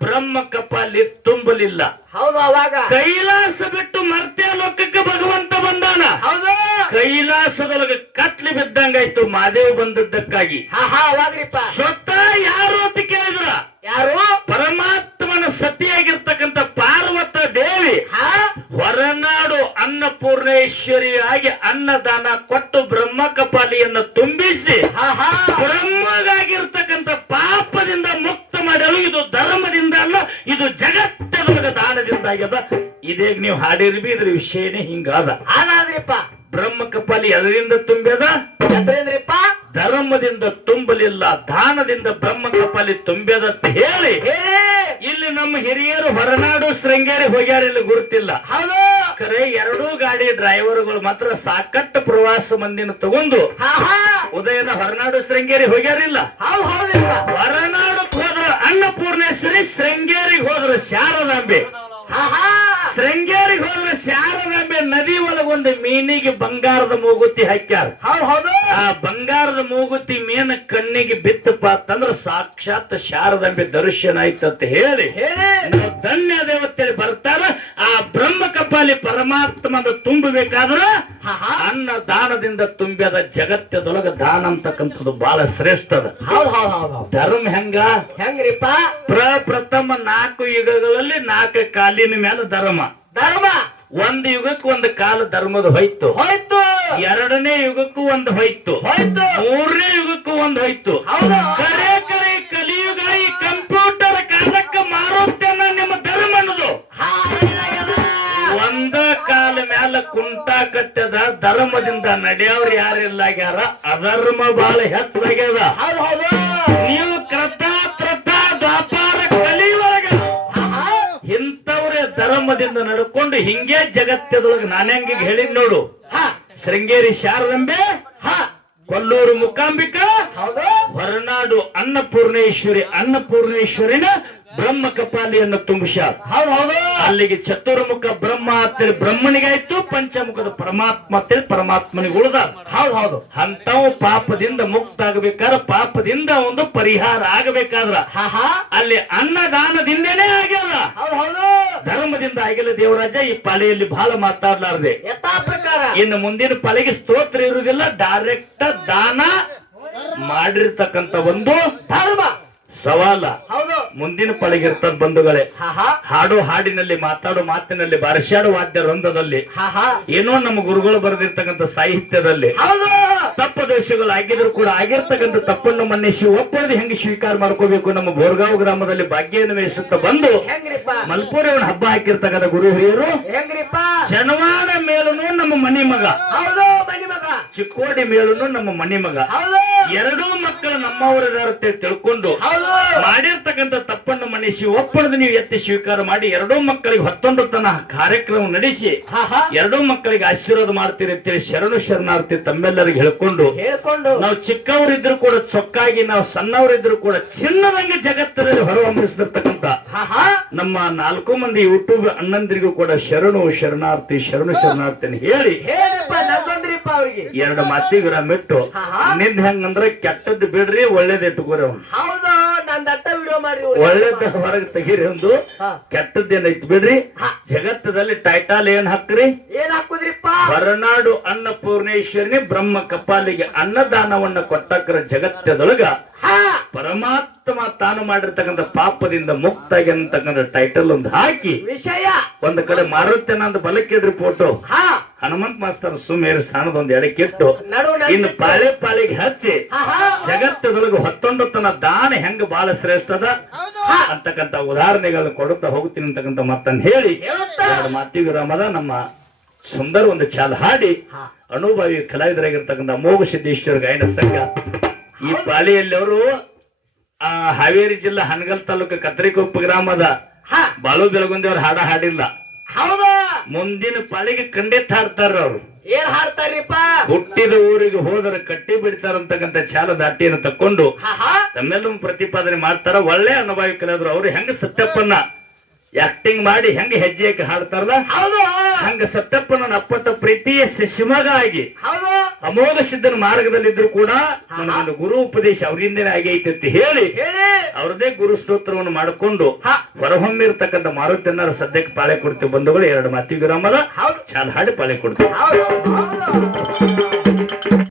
ಬ್ರಹ್ಮ ಕಪಾಲಿ ತುಂಬಲಿಲ್ಲ. ಹೌದು. ಅವಾಗ ಕೈಲಾಸ ಬಿಟ್ಟು ಮರ್ತ್ಯ ಲೋಕಕ್ಕೆ ಭಗವಂತ ಬಂದಾನ. ಹೌದು. ಕೈಲಾಸದೊಳಗೆ ಕತ್ಲಿ ಬಿದ್ದಂಗಾಯ್ತು ಮಾದೇವ್ ಬಂದದ್ದಕ್ಕಾಗಿ. ಅವಾಗ್ರಿಪ್ಪ ಸ್ವತಃ ಯಾರು ಅಂತ ಕೇಳಿದ್ರ, ಯಾರು? ಪರಮಾತ್ಮನ ಸತಿಯಾಗಿರ್ತಕ್ಕಂಥ ಪಾರ್ವತ ದೇವಿ ಹೊರನಾಡು ಅನ್ನಪೂರ್ಣೇಶ್ವರಿಯಾಗಿ ಅನ್ನದಾನ ಕೊಟ್ಟು ಬ್ರಹ್ಮ ಕಪಾಲಿಯನ್ನು ತುಂಬಿಸಿ ಬ್ರಹ್ಮಗಾಗಿರ್ತಕ್ಕಂಥ ಪಾಪದಿಂದ ಮುಕ್ತ ಮಾಡಲು ಇದು ಧರ್ಮದಿಂದ ಅಲ್ಲ, ಇದು ಜಗತ್ತದ ದಾನದಿಂದ ಆಗ್ಯದ. ಇದೇ ನೀವು ಹಾಡಿರ್ಬಿ, ಇದ್ರ ವಿಷಯನೇ ಹಿಂಗಾದ. ಆನಾದ್ರಿಪ್ಪ ಬ್ರಹ್ಮ ಕಪಾಲಿ ಅದರಿಂದ ತುಂಬ್ಯದ, ಧರ್ಮದಿಂದ ತುಂಬಲಿಲ್ಲ, ದಾನದಿಂದ ಬ್ರಹ್ಮ ಕಪಾಲಿ ತುಂಬ್ಯದ ಅಂತ ಹೇಳಿ ಇಲ್ಲಿ ನಮ್ಮ ಹಿರಿಯರು ಹೊರನಾಡು ಶೃಂಗೇರಿ ಹೋಗ್ಯಾರ, ಇಲ್ಲಿ ಗುರುತಿಲ್ಲ. ಖರೆ ಎರಡೂ ಗಾಡಿ ಡ್ರೈವರ್ಗಳು ಮಾತ್ರ ಸಾಕಷ್ಟು ಪ್ರವಾಸ ಮಂದಿನ ತಗೊಂಡು ಉದಯದ ಹೊರನಾಡು ಶೃಂಗೇರಿ ಹೋಗ್ಯಾರಿಲ್ಲ. ಹೊರನಾಡಕ್ ಹೋದ್ರ ಅನ್ನಪೂರ್ಣೇಶ್ವರಿ, ಶೃಂಗೇರಿಗೆ ಹೋದ್ರ ಶಾರದಾಂಬೆ. ಶೃಂಗೇರಿಗೆ ಹೋದ್ರೆ ಶಾರದಾಂಬೆ ನದಿ ಒಳಗೊಂದು ಮೀನಿಗೆ ಬಂಗಾರದ ಮೂಗುತಿ ಹಾಕ್ಯಾರ. ಆ ಬಂಗಾರದ ಮೂಗುತಿ ಮೀನ ಕಣ್ಣಿಗೆ ಬಿತ್ತಪ್ಪ ಅಂತಂದ್ರ ಸಾಕ್ಷಾತ್ ಶಾರದಾಂಬೆ ದರ್ಶನ ಆಯ್ತಂತ ಹೇಳಿ ಧನ್ಯ ದೇವತೆಯಲ್ಲಿ ಬರ್ತಾರ. ಆ ಬ್ರಹ್ಮ ಕಪಾಲಿ ಪರಮಾತ್ಮದ ತುಂಬಬೇಕಾದ್ರ ಅನ್ನ ದಾನದಿಂದ ತುಂಬ್ಯದ. ಜಗತ್ತದೊಳಗ ದಾನ ಅಂತಕ್ಕಂಥದ್ದು ಬಹಳ ಶ್ರೇಷ್ಠ ಅದ. ಧರ್ಮ ಹೆಂಗ್ರಿಪ್ಪ? ಪ್ರಪ್ರಥಮ 4 ಯುಗಗಳಲ್ಲಿ 4 ಕಾಲಿನ ಮೇಲೆ ಧರ್ಮ. ಒಂದು ಯುಗಕ್ಕೂ ಒಂದು ಕಾಲ ಧರ್ಮದ ಹೋಯ್ತು. ಎರಡನೇ ಯುಗಕ್ಕೂ ಒಂದು ಹೋಯ್ತು. ಮೂರನೇ ಯುಗಕ್ಕೂ ಒಂದು ಹೋಯ್ತು. ಕರೆ ಕಲಿಯುಗ ಈ ಕಂಪ್ಯೂಟರ್ ಕಾಲಕ್ಕೆ ಮಾರುತ್ತೇನ ನಿಮ್ಮ ಧರ್ಮ ಅನ್ನೋದು ಒಂದ ಕಾಲ ಮ್ಯಾಲ ಕುಂಟಾಕತ್ತದ. ಧರ್ಮದಿಂದ ನಡೆಯವ್ರು ಯಾರಿಲ್ಲಾಗ್ಯಾರ, ಅಧರ್ಮ ಬಹಳ ಹೆಚ್ಚಾಗ್ಯದ. ನೀವು ಕೃತ ದ್ವಾಪಾರ ಕಲಿಯುವಾಗ ಇಂಥವ್ರೆ ಧರ್ಮದಿಂದ ನಡ್ಕೊಂಡು ಹಿಂಗೆ ಜಗತ್ತದೊಳಗೆ ನಾನ್ಯಂಗಿಗೆ ಹೇಳಿದ್ ನೋಡು. ಶೃಂಗೇರಿ ಶಾರದಾಂಬೆ, ಕೊಲ್ಲೂರು ಮೂಕಾಂಬಿಕಾ, ಹೊರನಾಡು ಅನ್ನಪೂರ್ಣೇಶ್ವರಿನ ಬ್ರಹ್ಮ ಕಪಾಲಿಯನ್ನು ತುಂಬಿಸ್ಯಾರ. ಅಲ್ಲಿಗೆ ಚತುರ್ಮುಖ ಬ್ರಹ್ಮ ಅಂತೇಳಿ ಬ್ರಹ್ಮನಿಗಾಯ್ತು, ಪಂಚಮುಖದ ಪರಮಾತ್ಮ ಅಂತೇಳಿ ಪರಮಾತ್ಮನಿಗೆ ಉಳಿದ. ಅಂತವು ಪಾಪದಿಂದ ಮುಕ್ತ ಆಗಬೇಕಾದ್ರ, ಪಾಪದಿಂದ ಒಂದು ಪರಿಹಾರ ಆಗಬೇಕಾದ್ರ ಅಲ್ಲಿ ಅನ್ನದಾನದಿಂದನೇ ಆಗ್ಯದ. ಧರ್ಮದಿಂದ ಆಗಿಲ್ಲ ದೇವರಾಜ. ಈ ಪಾಳಿಯಲ್ಲಿ ಬಹಳ ಮಾತಾಡ್ಲಾರ್ದೆ. ಇನ್ನು ಮುಂದಿನ ಪಾಳಿಗೆ ಸ್ತೋತ್ರ ಇರುವುದಿಲ್ಲ, ಡೈರೆಕ್ಟ್ ದಾನ ಮಾಡಿರ್ತಕ್ಕಂಥ ಒಂದು ಧರ್ಮ ಸವಾಲ ಮುಂದಿನ ಪಳಗಿರ್ತದ ಬಂಧುಗಳೇ. ಹಾಡು ಹಾಡಿನಲ್ಲಿ, ಮಾತಾಡೋ ಮಾತಿನಲ್ಲಿ, ಬಾರಿಸ್ಯಾಡು ವಾದ್ಯ ವೃಂದದಲ್ಲಿ, ಏನೋ ನಮ್ಮ ಗುರುಗಳು ಬರೆದಿರ್ತಕ್ಕಂಥ ಸಾಹಿತ್ಯದಲ್ಲಿ ತಪ್ಪ ದೋಷಗಳು ಆಗಿದ್ರು ಕೂಡ ಆಗಿರ್ತಕ್ಕಂಥ ತಪ್ಪನ್ನು ಮನ್ನಿಸಿ ಒಪ್ಪಳದಿ ಹೆಂಗೆ ಸ್ವೀಕಾರ ಮಾಡ್ಕೋಬೇಕು. ನಮ್ಮ ಬೋರ್ಗಾಂವ್ ಗ್ರಾಮದಲ್ಲಿ ಭಾಗ್ಯವನ್ನು ವೇಸುತ್ತ ಬಂದು ಮಲ್ಪೂರವನ ಹಬ್ಬ ಹಾಕಿರ್ತಕ್ಕಂಥ ಗುರು ಹಿರಿಯರು ಜನವಾಡ ಮೇಲನು ನಮ್ಮ ಮನಿ ಮಗ, ಚಿಕ್ಕೋಡಿ ಮೇಲನು ನಮ್ಮ ಮನಿ ಮಗ, ಎರಡೂ ಮಕ್ಕಳು ನಮ್ಮವರಿದಾರಂತೆ ತಿಳ್ಕೊಂಡು ಮಾಡಿರ್ತಕ್ಕಂಥ ತಪ್ಪನ್ನು ಮನ್ನಿಸಿ ಒಪ್ಪಣದ ನೀವು ಎತ್ತಿ ಸ್ವೀಕಾರ ಮಾಡಿ ಎರಡೂ ಮಕ್ಕಳಿಗೆ 11 ತನ ಕಾರ್ಯಕ್ರಮ ನಡೆಸಿ ಎರಡೂ ಮಕ್ಕಳಿಗೆ ಆಶೀರ್ವಾದ ಮಾಡ್ತೀರಿ ಅಂತೇಳಿ ಶರಣಾರ್ಥಿ ತಮ್ಮೆಲ್ಲರಿಗೆ ಹೇಳ್ಕೊಂಡು ನಾವು ಚಿಕ್ಕವರಿದ್ರು ಕೂಡ ಚೊಕ್ಕಾಗಿ, ನಾವು ಸಣ್ಣವರಿದ್ರು ಕೂಡ ಚಿನ್ನದಂಗೆ ಜಗತ್ತಿನಲ್ಲಿ ಹೊರಹೊಮ್ಮಿಸಿರ್ತಕ್ಕಂಥ ನಮ್ಮ 4 ಮಂದಿ ಯೂಟ್ಯೂಬ್ ಅಣ್ಣಂದಿರಿಗೂ ಕೂಡ ಶರಣಾರ್ಥಿ ಅಂತ ಹೇಳಿ 2 ಮಾತಿಗೆ ಬಿಟ್ಟು ನಿಂದ ಹೆಂಗಂದ್ರೆ ಕೆಟ್ಟದ್ದು ಬಿಡ್ರಿ, ಒಳ್ಳೇದ್ ಇಟ್ಕೋರಿ. ಒಳ್ಳೇದ ಹೊರಗೆ ತೆಗೀರಿ, ಒಂದು ಕೆಟ್ಟದ್ದೇನೈತ್ ಬಿಡ್ರಿ. ಜಗತ್ತದಲ್ಲಿ ಟೈಟಾಲ್ ಏನ್ ಹಾಕ್ರಿ? ಹೊರನಾಡು ಅನ್ನಪೂರ್ಣೇಶ್ವರಿನಿ ಬ್ರಹ್ಮ ಕಪಾಲಿಗೆ ಅನ್ನದಾನವನ್ನ ಕೊಟ್ಟಕ್ರ ಜಗತ್ತದೊಳಗ ಪರಮಾತ್ಮ ತಾನು ಮಾಡಿರ್ತಕ್ಕಂಥ ಪಾಪದಿಂದ ಮುಕ್ತಾಗಿ ಅಂತಕ್ಕಂಥ ಟೈಟಲ್ ಒಂದು ಹಾಕಿ ವಿಷಯ ಒಂದ್ ಕಡೆ ಮಾರುತ್ತೇನಂದ ಬಲಕ್ಕಿಡ್ರಿ ಫೋಟೋ ಹನುಮಂತ ಮಾಸ್ತರ್ ಸುಮೇರ್ ಸ್ಥಾನದ ಒಂದ್ ಎಡಕ್ಕಿಟ್ಟು ಇನ್ನು ಪಾಳಿಗೆ ಹಚ್ಚಿ ಜಗತ್ತದೊಳಗೆ 11 ತನ ದಾನ ಹೆಂಗ ಬಹಳ ಶ್ರೇಷ್ಠದ ಅಂತಕ್ಕಂಥ ಉದಾಹರಣೆಗಳನ್ನು ಕೊಡುತ್ತಾ ಹೋಗ್ತೀನಿ ಅಂತಕ್ಕಂಥ ಮಾತನ್ನ ಹೇಳಿ 2 ಮಾತಿಗೆ ವಿರಾಮದ ನಮ್ಮ ಸುಂದರ ಒಂದು ಚಾಲ್ ಹಾಡಿ ಅನುಭವಿ ಕಲಾವಿದರಾಗಿರ್ತಕ್ಕಂಥ ಅಮೋಘ ಸಿದ್ದೇಶ್ವರ ಗಾಯನ ಸಂಘ ಈ ಪಾಳಿಯಲ್ಲಿ ಅವರು ಹಾವೇರಿ ಜಿಲ್ಲಾ ಹನಗಲ್ ತಾಲೂಕು ಕತ್ರಿಕೊಪ್ಪ ಗ್ರಾಮದ ಬಾಳು ಬೆಳಗುಂದಿಯವ್ರು ಹಾಡ ಹಾಡಿಲ್ಲ. ಮುಂದಿನ ಪಾಳಿಗೆ ಖಂಡಿತ ಹಾಡ್ತಾರ. ಅವ್ರು ಏನ್ ಹಾಡ್ತಾರಿಪ್ಪ? ಹುಟ್ಟಿದ ಊರಿಗೆ ಹೋದರೆ ಕಟ್ಟಿ ಬಿಡ್ತಾರಂತಕ್ಕಂಥ ಚಾಲ ದಾಟಿಯನ್ನು ತಕ್ಕೊಂಡು ತಮ್ಮೆಲ್ಲ ಪ್ರತಿಪಾದನೆ ಮಾಡ್ತಾರ. ಒಳ್ಳೆ ಅನುಭವಿ ಕಲಾವಿದರು. ಅವ್ರು ಹೆಂಗ ಸತ್ಯಪ್ಪನ್ನ ಆಕ್ಟಿಂಗ್ ಮಾಡಿ ಹೆಂಗ ಹೆಜ್ಜೆಗೆ ಹಾಡ್ತಾರಲ್ಲ, ಹಂಗ ಸತ್ಯಪ್ಪನ ಅಪ್ಪಟ ಪ್ರೀತಿಯ ಶಿವಮೊಗ್ಗ ಆಗಿ ಅಮೋಘ ಸಿದ್ಧನ ಮಾರ್ಗದಲ್ಲಿದ್ರು ಕೂಡ ನನಗೊಂದು ಗುರು ಉಪದೇಶ ಅವರಿಂದನೇ ಆಗೈತೆ ಅಂತ ಹೇಳಿ ಅವ್ರದೇ ಗುರು ಸ್ತೋತ್ರವನ್ನು ಮಾಡಿಕೊಂಡು ಹೊರಹೊಮ್ಮಿರ್ತಕ್ಕಂಥ ಮಾರುತಿಯನ್ನ ಸದ್ಯಕ್ಕೆ ಪಾಳೆ ಕೊಡ್ತೀವಿ ಬಂಧುಗಳು. 2 ಮಾತಿ ವಿರಾಮದ ಚಾಲ್ ಹಾಡಿ ಪಾಳೆ ಕೊಡ್ತೀವಿ.